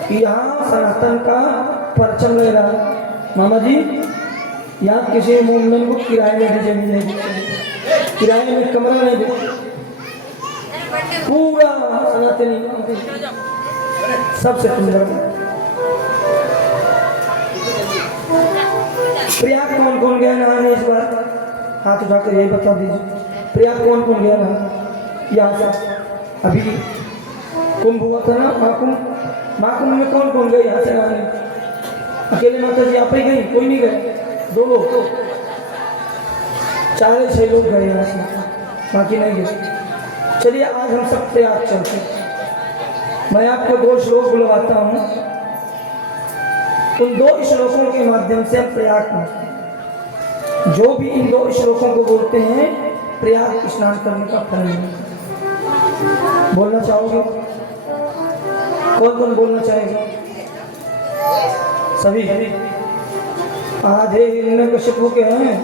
कि यहाँ सनातन का परचम ले रहा। मामा जी यहाँ किसी मोमडन को किराए में भी जमीन नहीं देते, किराए में कमरा नहीं देते, पूरा सनातनी सबसे सुंदर। प्रयाग कौन कौन गया नहाने इस बार? हाथ उठाकर यही बता दीजिए, प्रयाग कौन कौन गया नहाने? यहाँ से अभी कुंभ हुआ था ना, महाकुंभ। महाकुंभ में कौन कौन गए यहाँ से नहाने? अकेले माता जी आप ही गई? कोई नहीं गए? 2 लोग, 4-6 लोग गए यहाँ से, बाकी नहीं गए। चलिए आज हम सब प्रयाग चलते। मैं आपको 2 श्लोक बुलवाता हूँ, उन 2 श्लोकों के माध्यम से हम प्रयाग पहुँचते। जो भी इन 2 श्लोकों को बोलते हैं प्रयाग स्नान करने का फल मिलेगा। बोलना चाहोगे? कौन कौन बोलना चाहेगा? सभी। आधे हिरण्यकशिपु के हैं,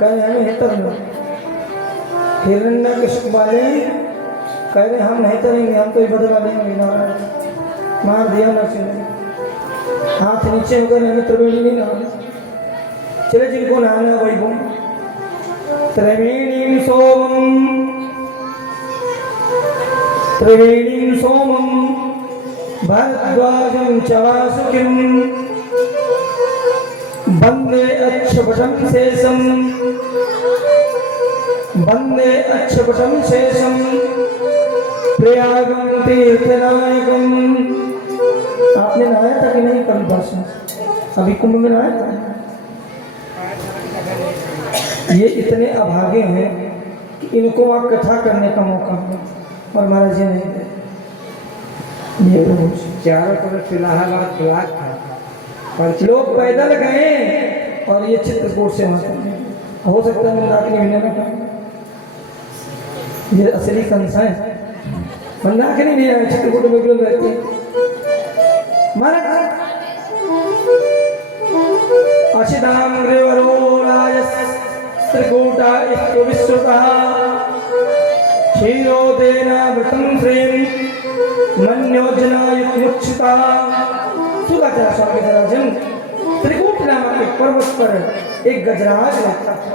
कह रहे हैं हेतर में। हिरण्यकशिपु वाले कह रहे हम नहीं तरेंगे, हम तो ही बदला लेंगे। मार दिया ना, हाथ नीचे हो गए, हमें त्रिवेणी नहीं नहाना। चले जिनको नहाना वही बोल। त्रिवेणी सोमम, त्रिवेणी सोमम भरद्वाजं च वासुकिं वंदे अक्षपटं शेषं, वंदे अक्षपटं शेषं प्रयागं तीर्थनायकं। आपने नहाया था कि नहीं? कल परसों अभी कुंभ में नहाया था। ये इतने अभागे हैं कि इनको आप कथा करने का मौका है और महाराज जी नहीं थे। ये चारों तरफ इलाहाबाद ब्लॉक था, पर लोग पैदल गए और ये चित्रकूट से वहां हो सकता है मंदाकिनी मिलने में। ये असली कंसा है, मंदाकिनी नहीं आए, चित्रकूट में लोग रहते हैं। महाराज अचिदाम ग्रेवरो राजस त्रिकूटा इत्यो विश्रुतः क्षीरोदेन वृतं श्रीं मन्योजनायुक्मुक्षिता। शुक्राचार्य स्वामी महाराज त्रिकूट नामक एक पर्वत पर एक गजराज रहता था।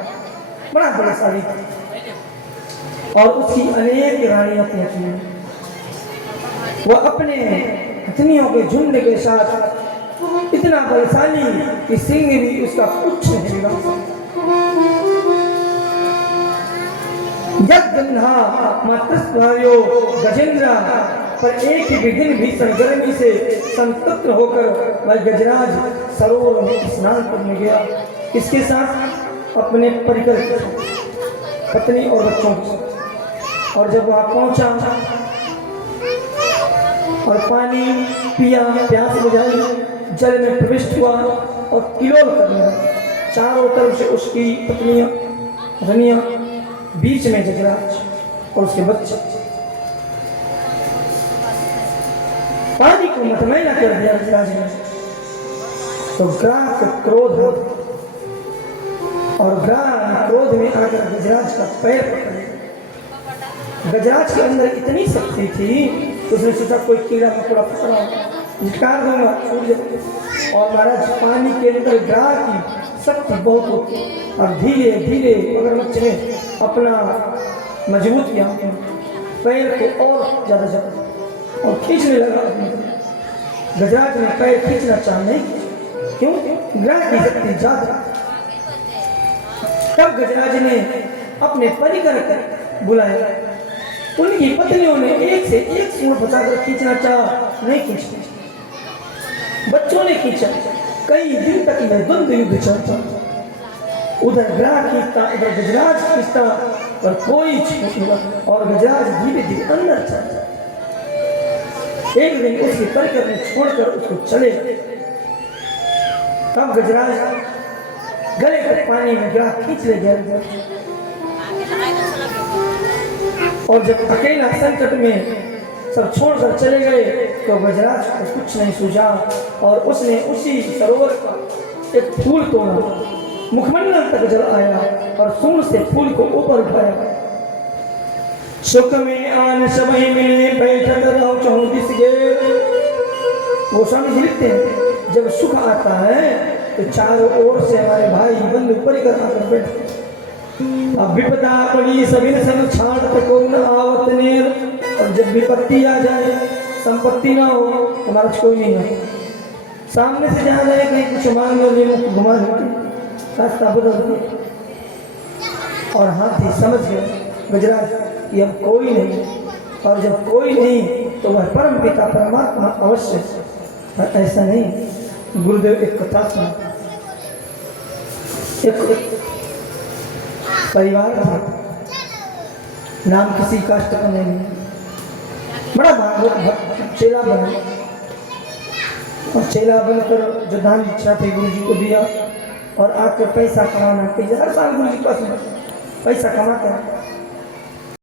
बड़ा बलशाली था और उसकी अनेक रानियां थी। वह अपने हथनियों के झुंड के साथ इतना बलशाली कि सिंह भी उसका कुछ नहीं बिगाड़ सकता। गंधा मातृस्वायो गजेंद्र पर एक ही दिन भीषण गर्मी से संतप्त होकर वह गजराज सरोवर में स्नान करने गया। इसके साथ अपने परिकर पत्नी और बच्चों के साथ। और जब वहां पहुंचा और पानी पिया, प्यास बुझाई, जल में प्रविष्ट हुआ और किलोल करने लगा। चारों तरफ से उसकी पत्नियां रानियां, बीच में गजराज और उसके बच्चे। पानी को मतमैला कर दिया गजराज ने। तो ग्राह को क्रोध हो और ग्राह क्रोध में आकर गजराज का पैर पकड़ लिया। गजराज के अंदर इतनी शक्ति थी कि उसने सोचा कोई कीड़ा मकोड़ा पकड़ा झटकार दूंगा छूट जाए। और महाराज पानी के अंदर ग्राह की शक्ति बहुत होती और धीरे धीरे मगरमच्छ ने अपना मजबूत किया पैर को और ज्यादा और खींचने लगा। गजराज ने पैर खींचना चाहा नहीं, क्यों? ग्राह की शक्ति ज्यादा। तब गजराज ने अपने परिकर बुलाया। उनकी पत्नियों ने एक से एक सूर बचाकर खींचना चाहा, नहीं खींचा। बच्चों ने खींचा। कई दिन तक यह द्वंद्व युद्ध चलता। उधर ग्राह खींचता, इधर गजराज खींचता, पर कोई छूट नहीं। और गजराज धीरे धीरे अंदर चलता। एक दिन उसके परिकर ने छोड़कर उसको चले गए। तब गजराज गले के पानी में ग्राह खींच ले गया। और जब अकेला संकट में सब छोड़कर चले गए तो गजराज को कुछ नहीं सूझा और उसने उसी सरोवर का एक फूल तोड़ा। मुखमंडल तक जल आया और सूंड से फूल को ऊपर उठाया। सुख में आन समय में बैठक रहो 34 गे। वो स्वामी जी लिखते हैं जब सुख आता है तो चारों ओर से हमारे भाई बंधु परिकर आकर बैठते। अब विपदा पड़ी सभी ने सन छाड़ को न आवत नेर। और जब विपत्ति आ जाए, संपत्ति ना हो, हमारा कोई नहीं है। सामने से जहाँ जाए कहीं कुछ मांग लो, मुख घुमा देते, रास्ता बदल दे। और हाथी समझ गए गजराज कि अब कोई नहीं। और जब कोई नहीं तो वह परम पिता परमात्मा अवश्य। ऐसा नहीं। गुरुदेव एक कथा सुना। एक परिवार था, नाम किसी कास्ट का नहीं, बड़ा भागवत भक्त चेला बना। और चेला बनकर जो दान इच्छा थी गुरु जी को दिया और आकर पैसा कमाना। हर साल गुरु जी के पास पैसा कमा कर